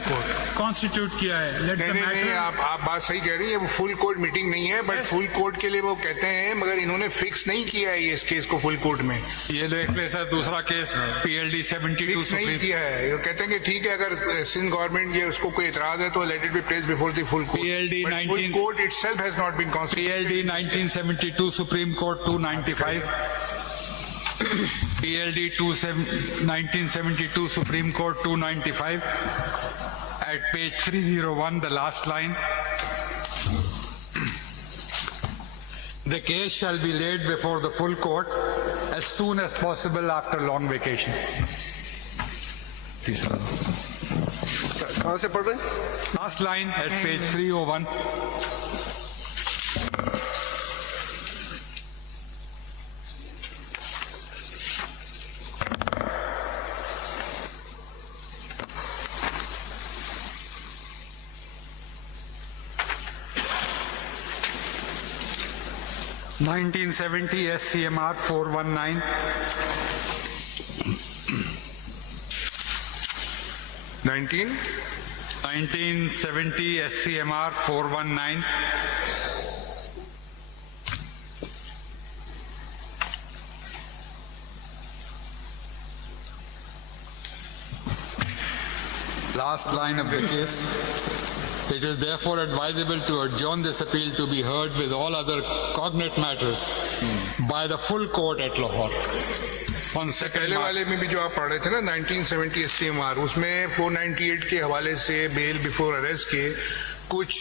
कॉन्स्टिट्यूट किया है। Let the नहीं, matter- आप बात सही कह रही है, वो फुल कोर्ट मीटिंग नहीं है, बट फुल कोर्ट के लिए वो कहते हैं, मगर इन्होंने फिक्स नहीं किया है इस केस को फुल कोर्ट में। ये देख ले सर, दूसरा केस PLD 72 फिक्स नहीं सुप्रीम किया है, ये कहते हैं कि ठीक है अगर सिंध गवर्नमेंट ये उसको कोई इतराज है तो let it be place before the full court. PLD full 19 court itself has not been constituted. PLD 1972 Supreme Court 295. PLD 1972 Supreme Court 295. At page 301, the last line. The case shall be laid before the full court as soon as possible after long vacation. तीसरा कहाँ से पढ़ रहे हैं? last line at page 301. (1970) SCMR 419. 1970 SCMR 419. Last line of the case. It is therefore advisable to adjourn this appeal to be heard with all other cognate matters by the full court at Lahore. On 2nd पहले March. वाले में भी जो आप पढ़ रहे थे ना 1970 SCMR, उसमें 498 के हवाले से बेल बिफोर अरेस्ट के कुछ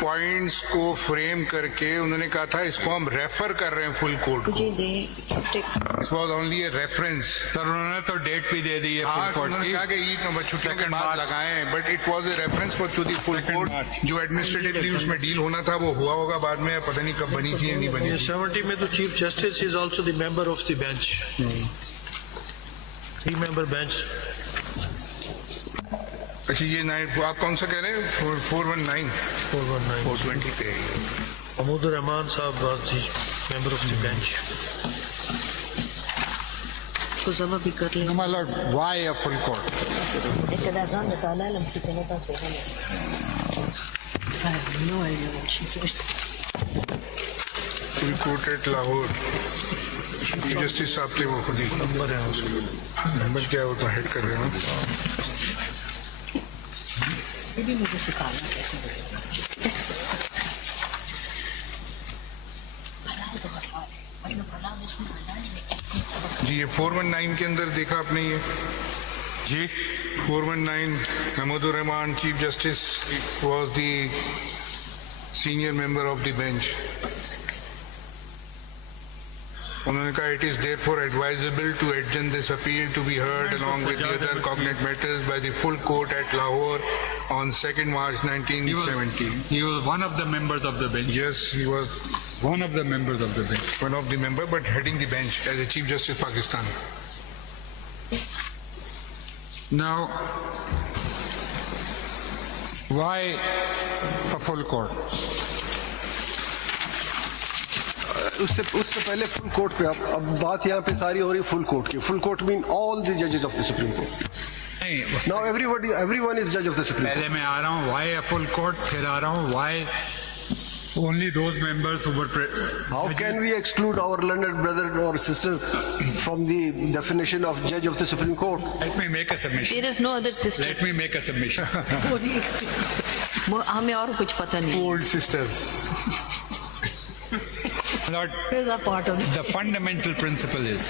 पॉइंट्स को फ्रेम करके उन्होंने कहा था इसको हम रेफर कर रहे हैं फुल कोर्ट को। It was only a reference. Sir उन्होंने तो डेट भी दे दी है हाँ, फुल कोर्ट उन्होंने की। कहा कि ईद छुट्टियों के 2nd बाद March. लगाएं, but it was a reference for to the full 2nd court. March. जो एडमिनिस्ट्रेटिवली उसमें डील होना था वो हुआ होगा बाद में, पता नहीं कब बनी थी या नहीं बनी ये थी। 70 में तो chief justice is also the member of the bench. 3-member bench. अच्छा ये आप कौन सा कह रहे हैं? 419 420 पे महमूद रहमान साहब was the member of the bench. को जमा भी कर लें। No, my lord, why a full court? Esta da zona tá lá, não fica não tá só. I have no idea what she said. full court at Lahore. Chief Justice साहब थे वो खुद ही number क्या होता head कर रहे हो ये भी मुझे सिखाना कैसे करेगा. जी ये 419 के अंदर देखा आपने ये जी 419 Mahmood Rahman Chief Justice was the senior member of the bench. उन्होंने कहा it is therefore advisable to adjourn this appeal to be heard along with the other cognate matters by the full court at Lahore on 2nd March 1970. He was one of the members of the bench. Yes, he was One of the members of the bench. one of the member, but heading the bench as a Chief Justice Pakistan. Now, why a full court? उससे पहले full court पे अब बात यहाँ पे सारी हो रही फुल कोर्ट की. Full court mean all the जजेस ऑफ द सुप्रीम कोर्ट. नहीं, now everyone is judge of the supreme court. पहले मैं आ रहा हूँ why a full court, फिर आ रहा हूँ why only those members who were How can we exclude our learned brother or sister from the definition of judge of the Supreme Court? Let me make a submission. There is no other sister. Let me make a submission. वो हमें और कुछ पता नहीं. Old sisters. Lord, Here's a part of it. the fundamental principle is,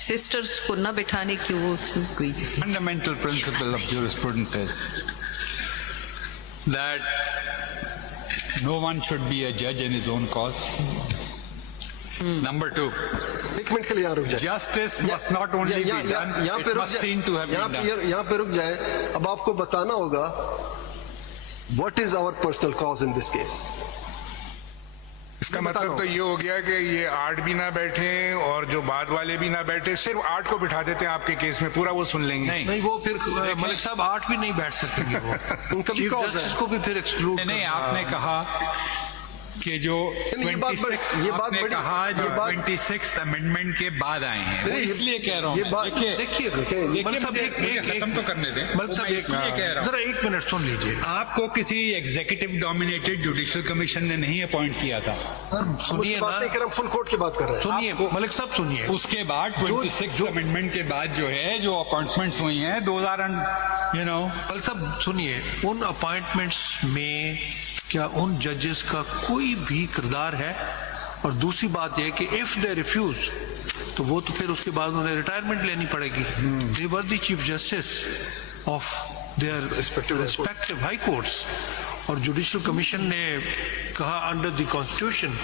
Sisters को न बिठाने की वो उसमें कोई. fundamental principle of jurisprudence is that no one should be a judge in his own cause. Number two, एक minute के लिए यहाँ रुक जाए. justice must not only be done, it must seem to have been done. यहाँ पे रुक जाए. अब आपको बताना होगा what is our personal cause in this case. इसका मतलब तो ये हो गया कि ये 8 भी ना बैठे और जो बाद वाले भी ना बैठे, सिर्फ 8 को बिठा देते हैं आपके केस में, पूरा वो सुन लेंगे. नहीं वो फिर मलिक साहब 8 भी नहीं बैठ सकेंगे वो. उनका भी चीफ cause जस्टिस है. को भी फिर एक्सक्लूड. नहीं, आपने कहा कि जो ये बात 26 बात आपने बड़ी- कहा जो ये बात- 26th अमेंडमेंट के बाद आए हैं, वो नहीं, इसलिए कह रहा हूँ ये मैं. बात देखिए देखिए देखिए, मलिक साहब मुझे खत्म तो करने दें. मलिक साहब मैं इसलिए कह रहा हूँ, जरा 1 मिनट सुन लीजिए. आपको किसी एग्जीक्यूटिव डोमिनेटेड जुडिशियल कमीशन ने नहीं अपॉइंट किया था. बात सुनिए ना, नहीं कर रहे, हम फुल कोर्ट की बात कर रहे हैं. सुनिए मलिक साहब सुनिए. उसके बाद 26th अमेंडमेंट के बाद जो है जो अपॉइंटमेंट्स हुई हैं 2000 मलिक साहब सुनिए, उन अपॉइंटमेंट्स में क्या उन जजेस का कोई भी किरदार है? और दूसरी बात यह कि इफ दे रिफ्यूज तो वो तो फिर उसके बाद उन्हें रिटायरमेंट लेनी पड़ेगी. They were the chief justice of their respective high courts. और जुडिशियल कमीशन ने कहा under the constitution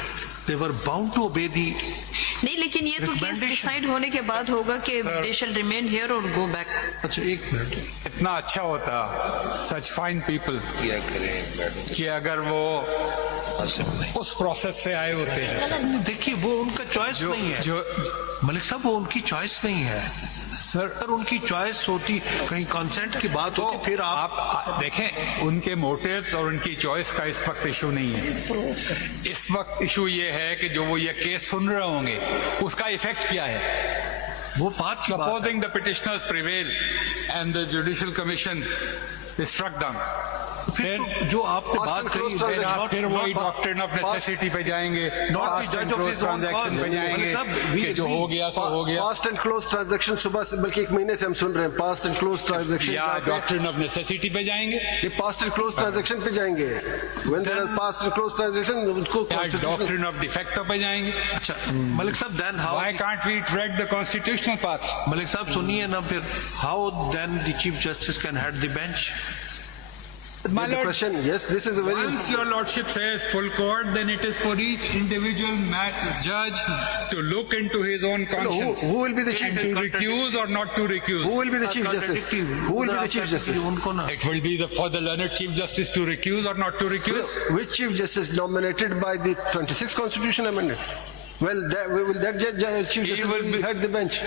they were bound to obey the. नहीं, लेकिन ये तो केस Recommendation. डिसाइड होने के बाद होगा कि दे शैल रिमेन हियर और गो बैक. अच्छा 1 मिनट. इतना अच्छा होता सच फाइन पीपल कि अगर वो उस प्रोसेस से आए होते हैं. देखिए वो उनका चॉइस नहीं है. जो मलिक साहब वो उनकी चॉइस नहीं है. सर अगर उनकी चॉइस होती, कहीं कंसेंट की बात तो होती, फिर आप देखें उनके मोटिव्स और उनकी चॉइस का इस वक्त इशू नहीं है. इस वक्त इशू ये है कि जो वो ये केस सुन रहे होंगे उसका इफेक्ट क्या है. वो बात की बात है. Supposing the petitioners prevail and the judicial commission is struck down, फिर तो जो आपने Past बात and कही close है, transaction. फिर वही डॉक्ट्रिन ऑफ नेसेसिटी पे जाएंगे, Not Past the and judge of close his own transaction cause. पे जाएंगे मलिक साहब, कि जो हो गया सो हो गया. फास्ट एंड क्लोज ट्रांजैक्शन सुबह से बल्कि 1 महीने से हम सुन रहे हैं. पास्ट एंड क्लोज ट्रांजैक्शन या डॉक्ट्रिन ऑफ नेसेसिटी पे जाएंगे ये पास्ट एंड क्लोज ट्रांजैक्शन पे जाएंगे. When there is past and close transaction उनको या constitutional- डॉक्ट्रिन ऑफ डिफेक्टो पे जाएंगे. अच्छा Malik Sahab then how Why can't we tread the constitutional path? Malik Sahab सुनिए ना, फिर how then the chief justice can head the bench. My the lord, question, yes, this is a very once your lordship says full court, then it is for each individual judge to look into his own conscience who will be the chief- and to recuse or not to recuse. who will be the chief justice? Who will be the chief justice? उनको ना It will be for the learned chief justice to recuse or not to recuse. Which chief justice nominated by the 26th Constitution Amendment? Well, will that chief He justice will be- head the bench?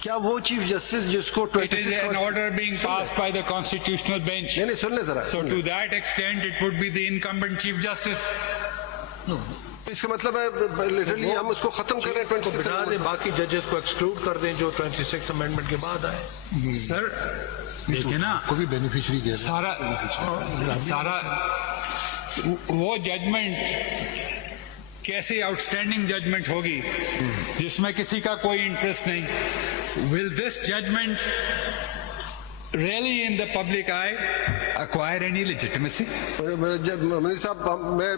क्या वो chief justice जिसको It is an order being passed by the constitutional bench. नहीं सुन ले जरा. So to that extent, it would be the incumbent chief justice. इसका मतलब है literally हम उसको खत्म कर रहे हैं. को बिठा दें, बाकी जजेस को एक्सक्लूड कर दें जो 26 अमेंडमेंट के बाद आए. Sir, देखिए ना, को भी बेनिफिशियरी दे सारा वो जजमेंट कैसे आउटस्टैंडिंग जजमेंट होगी जिसमें किसी का कोई इंटरेस्ट नहीं? Will this judgment really in the public eye acquire any legitimacy? Manish Sahab, मैं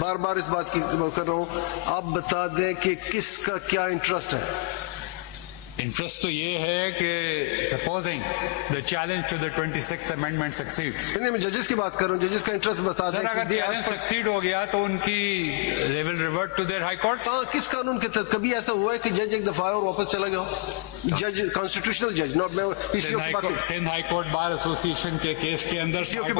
बार बार इस बात की कर रहा हूँ, आप बता दें कि किसका क्या इंटरेस्ट है? इंटरेस्ट तो ये है कि supposing the challenge to the 26th amendment succeeds. नहीं, मैं जजेस की बात कर रहा हूँ, जजेस का इंटरेस्ट बता दें। सर, अगर चैलेंज सक्सीड हो गया तो उनकी they will revert to their high court. किस कानून के तहत कभी ऐसा हुआ है कि जज एक दफा और वापस चला गया? जज, कॉन्स्टिट्यूशनल जज, नॉट मैं पीसीओ की बात, Sindh high court bar association के केस के अंदर पीसीओ की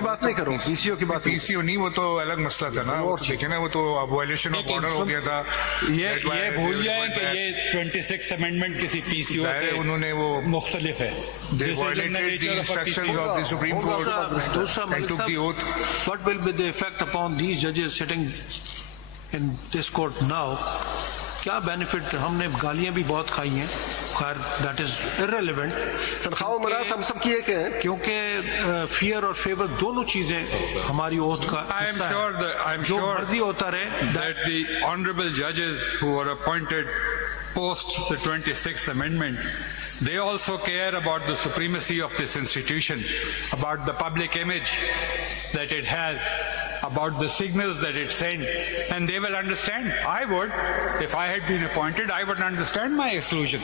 बात नहीं करूँ, पीसीओ की बात, पीसीओ नहीं, वो तो अलग मसला था ना, वो देखे ना, वो तो वायलेशन ऑफ ऑर्डर हो गया था। ये भूल जाए कि ये 26th अमेंडमेंट किसी पीसीओ से उन्होंने वो मुख्तलिफ है। they violated the instructions of the Supreme Court and took the oath. What will be the effect upon these judges sitting in this court now? क्या बेनिफिट? हमने गालियां भी बहुत खाई हैं, खैर दैट इज इररिलेवेंट। तनख्वाह मरात हम सब की एक है, क्योंकि फियर और फेवर दोनों चीजें हमारी ओथ का I am sure जो मर्जी होता रहे। that the honorable judges who were appointed post the 26th amendment, they also care about the supremacy of this institution, about the public image that it has, about the signals that it sends, and they will understand. I would, if I had been appointed, I would understand my exclusion.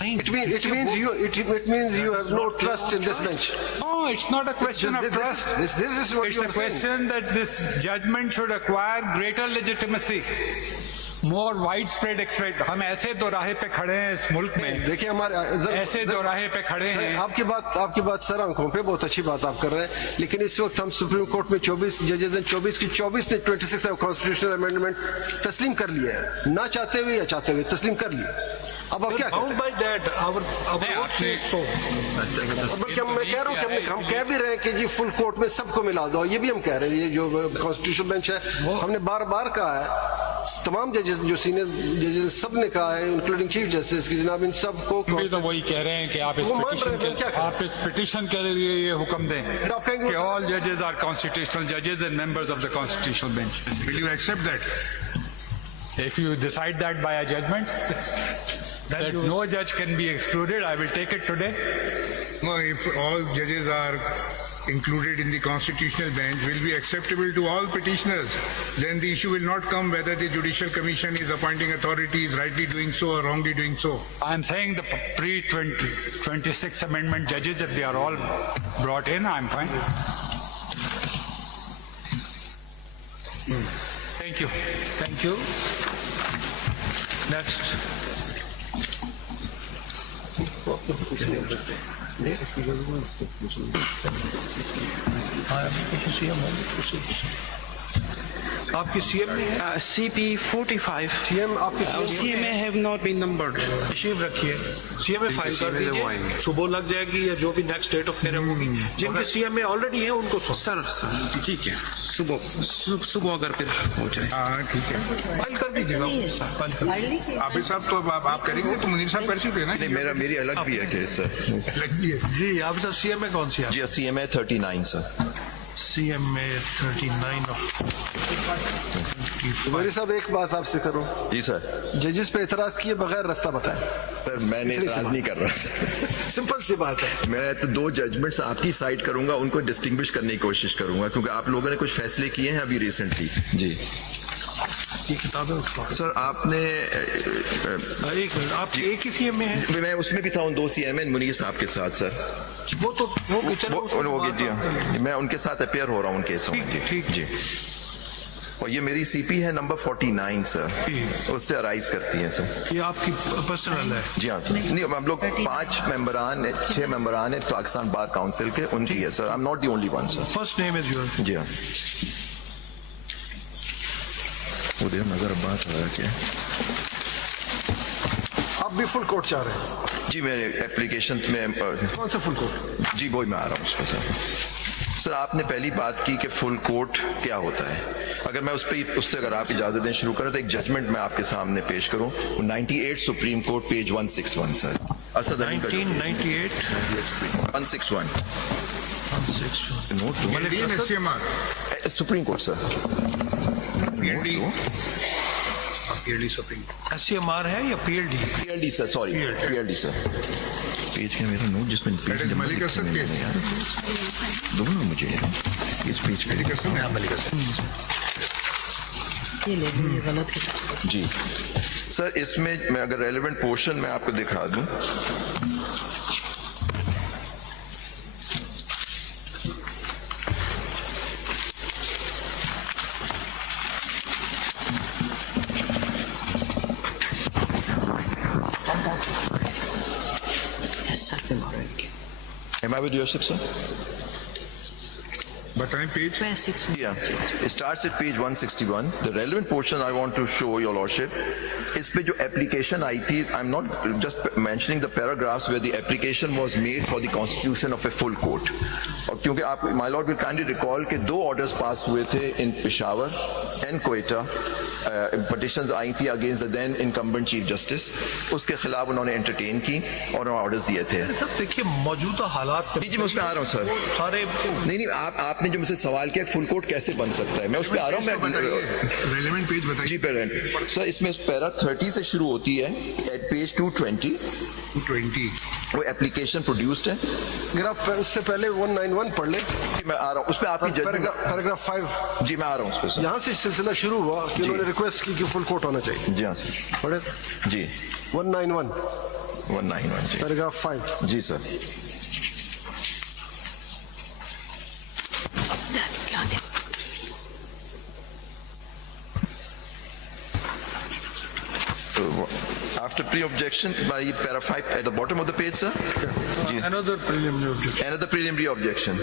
it means you have no trust in this bench. No, it's not a question of trust. This is what It's you a are saying. question that this judgment should acquire greater legitimacy, more widespread expect. हम ऐसे दोराहे पे खड़े हैं इस मुल्क में, देखिए हमारे ऐसे दोराहे पे खड़े हैं। आपकी बात सर आंखों पे बहुत अच्छी बात आप कर रहे हैं, लेकिन इस वक्त हम सुप्रीम कोर्ट में 24 जजेस हैं, 24 की 24 ने 26 कॉन्स्टिट्यूशनल अमेंडमेंट तस्लीम कर लिया है, ना चाहते हुए या चाहते हुए तस्लीम कर लिया। अब आप क्या bound by that hour so, बल्कि मैं कह रहा हूँ कि हम कह भी रहे हैं कि जी फुल कोर्ट में सबको मिला दो, ये भी हम कह रहे हैं। ये जो कॉन्स्टिट्यूशनल बेंच है, हमने बार बार कहा है, तमाम जजेस जो सीनियर जजेस सब ने कहा है, इंक्लूडिंग चीफ जस्टिस की, जनाब इन सबको भी तो वही कह रहे हैं कि आप इस पिटीशन के लिए ये हुक्म दें कि ऑल जजेस आर कॉन्स्टिट्यूशनल जजेस and members of the constitutional bench. Will you accept that? If you decide that by a judgment that no judge can be excluded, I will take it today. No, if all judges are included in the constitutional bench will be acceptable to all petitioners, then the issue will not come whether the Judicial Commission is appointing authorities rightly doing so or wrongly doing so. I am saying the pre-26th amendment judges, if they are all brought in, I am fine. Thank you. Thank you. Next. आपकी CM में है? CP 45. CM आपके CMA have not been numbered. तशरीफ रखिए, CM में file कर दीजिए, सुबह लग जाएगी या जो भी नेक्स्ट डेट ऑफ हेयरिंग होगी। जिनके सीएम में ऑलरेडी है उनको सर ठीक है, सुबह अगर फिर हो जाए। हाँ ठीक है, फाइल कर दीजिएगा। आप साहब तो आप करेंगे तो मुनीर साहब कर चुके हैं ना। नहीं, मेरी अलग भी है केस सर। अलग भी है जी। आप सर सीएम में कौन सी है? जी CMA 39 सर। सीएम में 39 मेरे साहब एक बात आपसे करूं, जी सर। जजेस पे एतराज किए बगैर रास्ता बताएं। सर मैंने एतराज नहीं कर रहा। सिंपल सी बात है। मैं तो दो जजमेंट्स आपकी साइड करूंगा, उनको डिस्टिंग्विश करने की कोशिश करूंगा, क्योंकि आप लोगों ने कुछ फैसले किए हैं अभी रिसेंटली। जी ये किताब है सर। आपने एक मिनट, आप एक ही सीएम में है? मैं उसमें भी था, उन 2 CMA मुनीर साहब के साथ सर। वो तो वो चलो जी, मैं उनके साथ अपेयर हो रहा हूँ उन केसों में। ठीक जी। और ये मेरी CP है नंबर 49 सर, उससे अराइज करती है सर। ये आपकी पर्सनल है? जी हाँ। नहीं, हम लोग 6 मेंबरान है पाकिस्तान बार काउंसिल के, उनकी है sir. I am not the only one sir. First name is your? जी हाँ। उधर नजर अब्बास आ रहा क्या? आप भी फुल कोर्ट चाह रहे हैं? जी मेरे एप्लीकेशन में कौन सा फुल कोर्ट? जी वही मैं आ रहा हूँ उसमें सर। आपने पहली बात की कि फुल कोर्ट क्या होता है। अगर मैं उससे अगर आप इजाजत दें शुरू करें तो एक जजमेंट मैं आपके सामने पेश करूं। 98 supreme court page 161 sir. Asad Ali का 1998 161. Note to PLD and SCMR. Supreme Court, sir. PLD. PLD Supreme. SCMR है या PLD? PLD, sir. Sorry. PLD, sir. Page क्या मेरा नोट जिसमें That is Malik Asad case. दोनों मुझे इस पेज पे Malik Asad. ये ले ये गलत है। जी सर, इसमें मैं अगर रेलेवेंट पोर्शन में आपको दिखा दूं, Am I with your sir? बताएं page. Yeah, it starts at page 161. The relevant portion I want to show your lordship is पे जो application आई थी, I'm not just mentioning the paragraphs where the application was made for the constitution of a full court. और क्योंकि आप my lord will kindly recall कि दो orders pass हुए थे in Peshawar and Quetta. Petitions आई थी against the then incumbent chief justice. उसके खिलाफ उन्होंने entertain की और ऑर्डर्स दिए थे. सब देखिए मौजूदा हालात जी मैं उसमें आ रहा हूँ सर. सारे नहीं आपने जो मुझसे सवाल किया फुल कोर्ट कैसे बन सकता है, मैं उस पर आ रहा हूँ. मैं Relevant page बताइए. जी पेरेंट सर, इसमें पैरा 30 से शुरू होती है एट पेज 220. 220. वो एप्लीकेशन प्रोड्यूस्ड है. अगर आप उससे पहले 191 पढ़ ले. मैं आ रहा हूँ उस पर. आपकी पैराग्राफ 5. जी मैं आ रहा हूँ उस पर. यहाँ से सिलसिला शुरू हुआ कि उन्होंने रिक्वेस्ट की कि फुल कोर्ट होना चाहिए. जी हाँ सर. पढ़े जी 191 191 पैराग्राफ 5. जी sir. After pre-objection, by para 5 at the bottom of the page, sir. another preliminary objection. Another preliminary objection.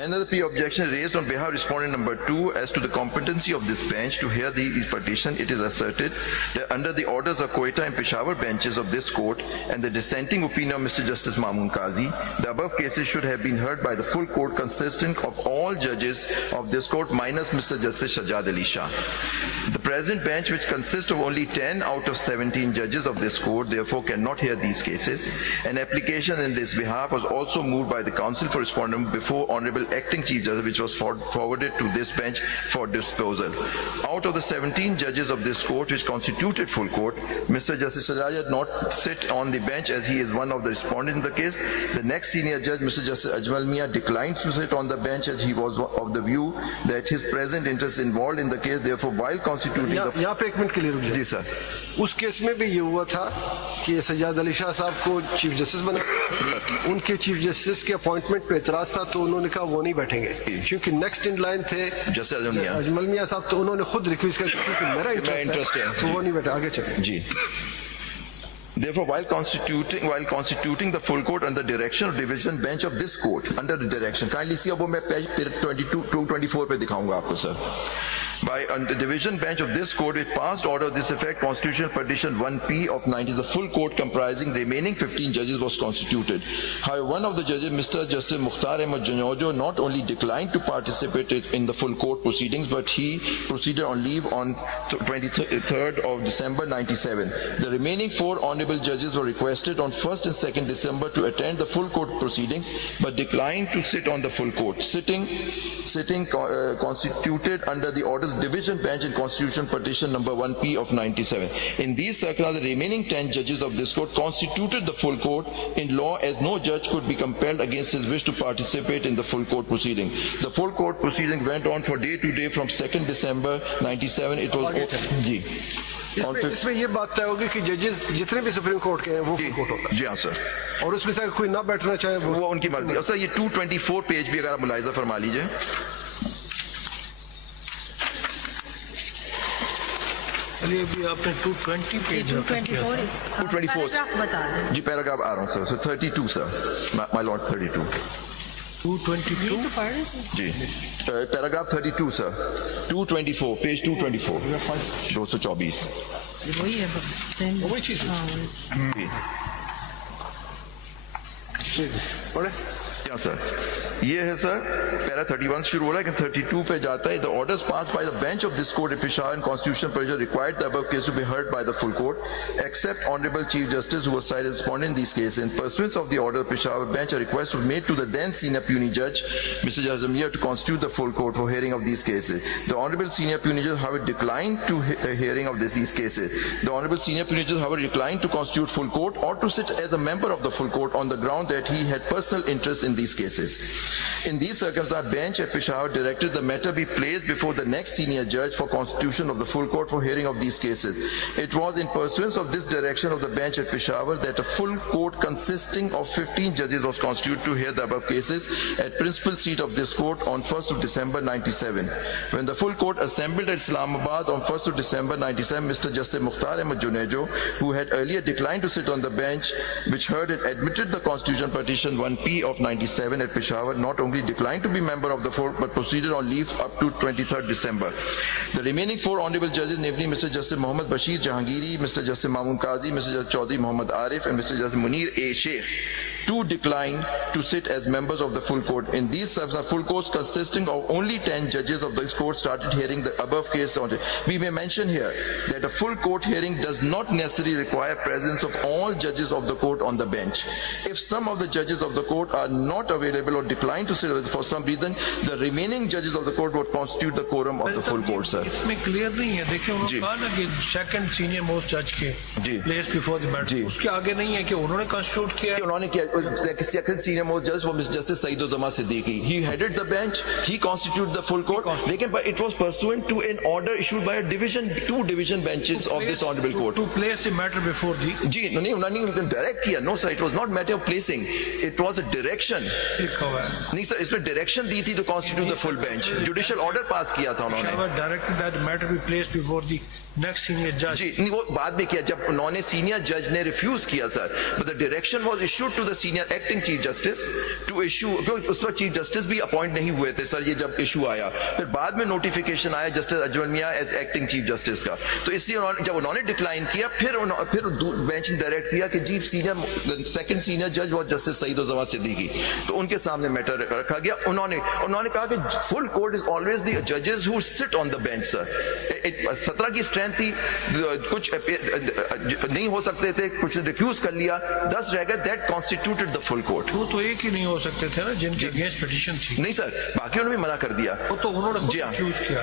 Another pre-objection raised on behalf of respondent number 2 as to the competency of this bench to hear these petition. It is asserted that under the orders of Quetta and Peshawar benches of this court and the dissenting opinion of Mr. Justice Mamoon Qazi, the above cases should have been heard by the full court consisting of all judges of this court minus Mr. Justice Shahjad Ali Shah. The present bench, which consists of only 10 out of 17 judges of this court, therefore cannot hear these cases. An application in this behalf was also moved by the counsel for respondent before Honorable Acting Chief Justice, which was forwarded to this bench for disposal. Out of the 17 judges of this court which constituted full court, Mr. Justice Shahjad did not sit on the bench as he is one of the respondents in the case. The next senior judge, Mr. Justice Ajmal Mia, declined to sit on the bench as he was of the view that his present interest involved in the case. Therefore, while constituting the... यहाँ पे एक minute के लिए रुक जाइए. जी sir. उस case में भी ये हुआ था कि सज्जाद अली शाह साहब को चीफ जस्टिस बना. उनके चीफ जस्टिस के अपॉइंटमेंट पे एतराज था तो उन्होंने कहा वो नहीं बैठेंगे क्योंकि नेक्स्ट इन लाइन थे जस्टिस अजमल मियां साहब. तो उन्होंने खुद रिक्वेस्ट किया क्योंकि मेरा इंटरेस्ट है तो वो नहीं बैठे. आगे चले जी. Therefore, while constituting the full court under direction of division bench of this court, under the direction, kindly see, अब वो मैं पेज 224 पे दिखाऊंगा आपको sir. By the division bench of this court, which passed order of this effect, constitutional petition 1P of 90, the full court comprising remaining 15 judges was constituted. However, one of the judges, Mr. Justice Mukhtar Ahmed Janjojo, not only declined to participate in the full court proceedings, but he proceeded on leave on 23rd of December 97. The remaining 4 honorable judges were requested on 1st and 2nd December to attend the full court proceedings, but declined to sit on the full court. Sitting constituted under the orders division bench in constitution petition number 1P of 97. In these circulars, the remaining 10 judges of this court constituted the full court in law, as no judge could be compelled against his wish to participate in the full court proceeding. The full court proceeding went on for day to day from 2nd December 97. It was इसमें ये बात तय होगी कि जजेस जितने भी supreme court के हैं वो फुल कोर्ट होता है. जी हाँ सर. और उसमें से कोई ना बैठना चाहे वो उनकी मर्जी. और सर ये 224 पेज भी अगर आप मुलाहिजा फरमा लीजिए. चलिए अभी आपने 220 पेज 224 बता दें. जी पैराग्राफ आ रहा हूँ सर. 32 sir, my lord 32. 222 जी पैराग्राफ 32 सर. 224 पेज 224 224. वही है वही चीज जी. पढ़े Yeah, sir. ये है सर पैरा 31 शुरू हो रहा है कि 32 पे जाता है. The orders passed by the bench of this court in Peshawar and constitutional procedure required the above case to be heard by the full court, except Honorable Chief Justice who was cited as respondent in these cases. In pursuance of the order of Peshawar bench, a request was made to the then senior puisne judge, Mr. Jazamia, to constitute the full court for hearing of these cases. The Honorable senior puisne judge, however, declined to hearing of these cases. The Honorable senior puisne judge, however, declined to constitute full court or to sit as a member of the full court on the ground that he had personal interest in these cases. In these circumstances, bench at Peshawar directed the matter be placed before the next senior judge for constitution of the full court for hearing of these cases. It was in pursuance of this direction of the bench at Peshawar that a full court consisting of 15 judges was constituted to hear the above cases at principal seat of this court on 1st of December 97. When the full court assembled at Islamabad on 1st of December 97, Mr. Justice Mukhtar Ahmed Junejo, who had earlier declined to sit on the bench which heard and admitted the constitution petition 1P of 97 at Peshawar, not only declined to be member of the court but proceeded on leave up to 23rd December. The remaining four honorable judges, namely Mr. Justice Muhammad Bashir Jahangiri, Mr. Justice Mamun Qazi, Mr. Justice Chaudhry Muhammad Arif, and Mr. Justice Munir A. Sheikh, to decline to sit as members of the full court. In these full courts consisting of only 10 judges of this court started hearing the above case. We may mention here that a full court hearing does not necessarily require presence of all judges of the court on the bench. If some of the judges of the court are not available or decline to sit for some reason, the remaining judges of the court would constitute the quorum of the full court, sir. इसमें clear नहीं है. देखिए उन्होंने कहा ना कि second senior most जज के प्लेस बिफोर द मैटर, उसके आगे नहीं है कि उन्होंने कंस्टिट्यूट किया. उन्होंने किया. Second senior most judge was Mr. Justice Saeed Uddama Siddiqui. He headed the bench. He constituted the full court. But it was pursuant to an order issued by two division benches of this honorable court. To place a matter before the. जी नहीं उन्होंने direct किया. No sir, it was not matter of placing. It was a direction. नहीं sir, इसमें direction दी थी to constitute the full bench. Judicial order pass किया था उन्होंने. Directed that matter be placed before the next senior judge. जी नहीं वो बाद में किया जब उन्होंने senior judge ने refuse किया sir. But the direction was issued to the senior acting chief justice to issue. क्योंकि उस वक्त chief justice भी appoint नहीं हुए थे सर ये जब issue आया. फिर बाद में notification आया justice अजमल मियां as acting chief justice का. तो इसलिए जब उन्होंने decline किया फिर bench ने direct किया कि chief senior the second senior judge was justice Saeed Uddama Siddiqui. तो उनके सामने matter रखा गया. उन्होंने कहा कि full court is always the judges who sit on the bench sir. 17 की strength थी, कुछ नहीं हो सकते थे, कुछ रिफ्यूज कर लिया, 10 रह गए. That constituted the full court. वो तो एक ही नहीं हो सकते थे ना जिनके अगेंस्ट पिटीशन थी. नहीं सर बाकियों ने भी मना कर दिया. वो तो उन्होंने रिफ्यूज किया.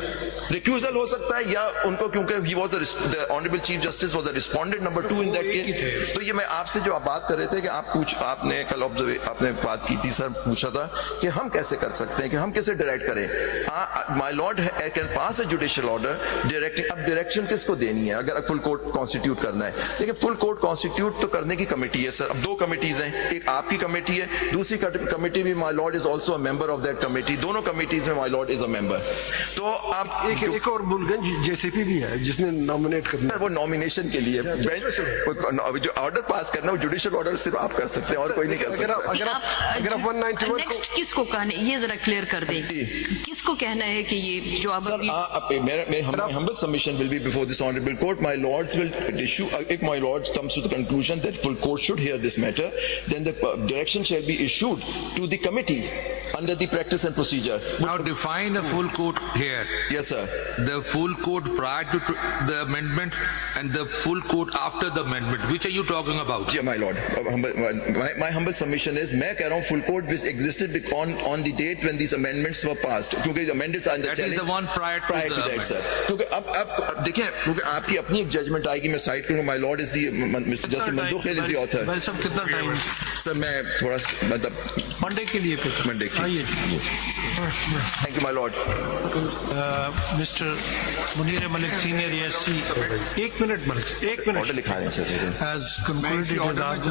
रिफ्यूजल हो सकता है या उनको क्योंकि he was the honourable chief justice was the respondent number 2 in that case. तो ये मैं आपसे जो आप बात कर रहे थे कि आपने कल आपने बात की थी सर, पूछा था कि हम कैसे कर सकते हैं, कि हम कैसे डायरेक्ट करें. My Lord can pass a judicial order directing. अब डायरेक्शन किसको देनी है अगर फुल कोर्ट कॉन्स्टिट्यूट करना है? देखिए फुल कोर्ट कॉन्स्टिट्यूट तो करने की कमेटी है सर. अब 2 कमेटीज हैं, एक आपकी कमेटी है, दूसरी कमेटी भी my lord is also a member of that committee. दोनों कमेटीज में my lord is a member. तो आप एक और बुलगंज जेसीपी भी है जिसने नॉमिनेट करना है. वो नॉमिनेशन के लिए जो ऑर्डर पास करना है जुडिशियल ऑर्डर सिर्फ आप कर सकते हैं और कोई नहीं कर सकता. अगर 191 नेक्स्ट किसको कहना है ये जरा क्लियर कर दें. किसको कहना है कि ये जो my humble submission will be before this honorable court. My lords will issue, if my lords comes to the conclusion that full court should hear this matter, then the direction shall be issued to the committee under the practice and procedure. Now define a full court here. Yes sir. The full court prior to the amendment and the full court after the amendment. Which are you talking about? Yeah, my lord. My humble submission is मैं कह रहा हूँ full court which existed on the date when these amendments were passed. क्योंकि amendments are in the That is the one prior to that sir. क्योंकि अब देखिए क्योंकि आपकी अपनी एक जजमेंट आएगी, मैं साइड करूंगा. My lord is the mister justice मंदूख इज द ऑथर. भाई साहब कितना टाइम है सर? मैं थोड़ा मतलब मंडे के लिए फिर मंडे आइए. Thank you my Lord. Mister Munir Malik senior SC 1 minute order लिखा है sir. has concluded his arguments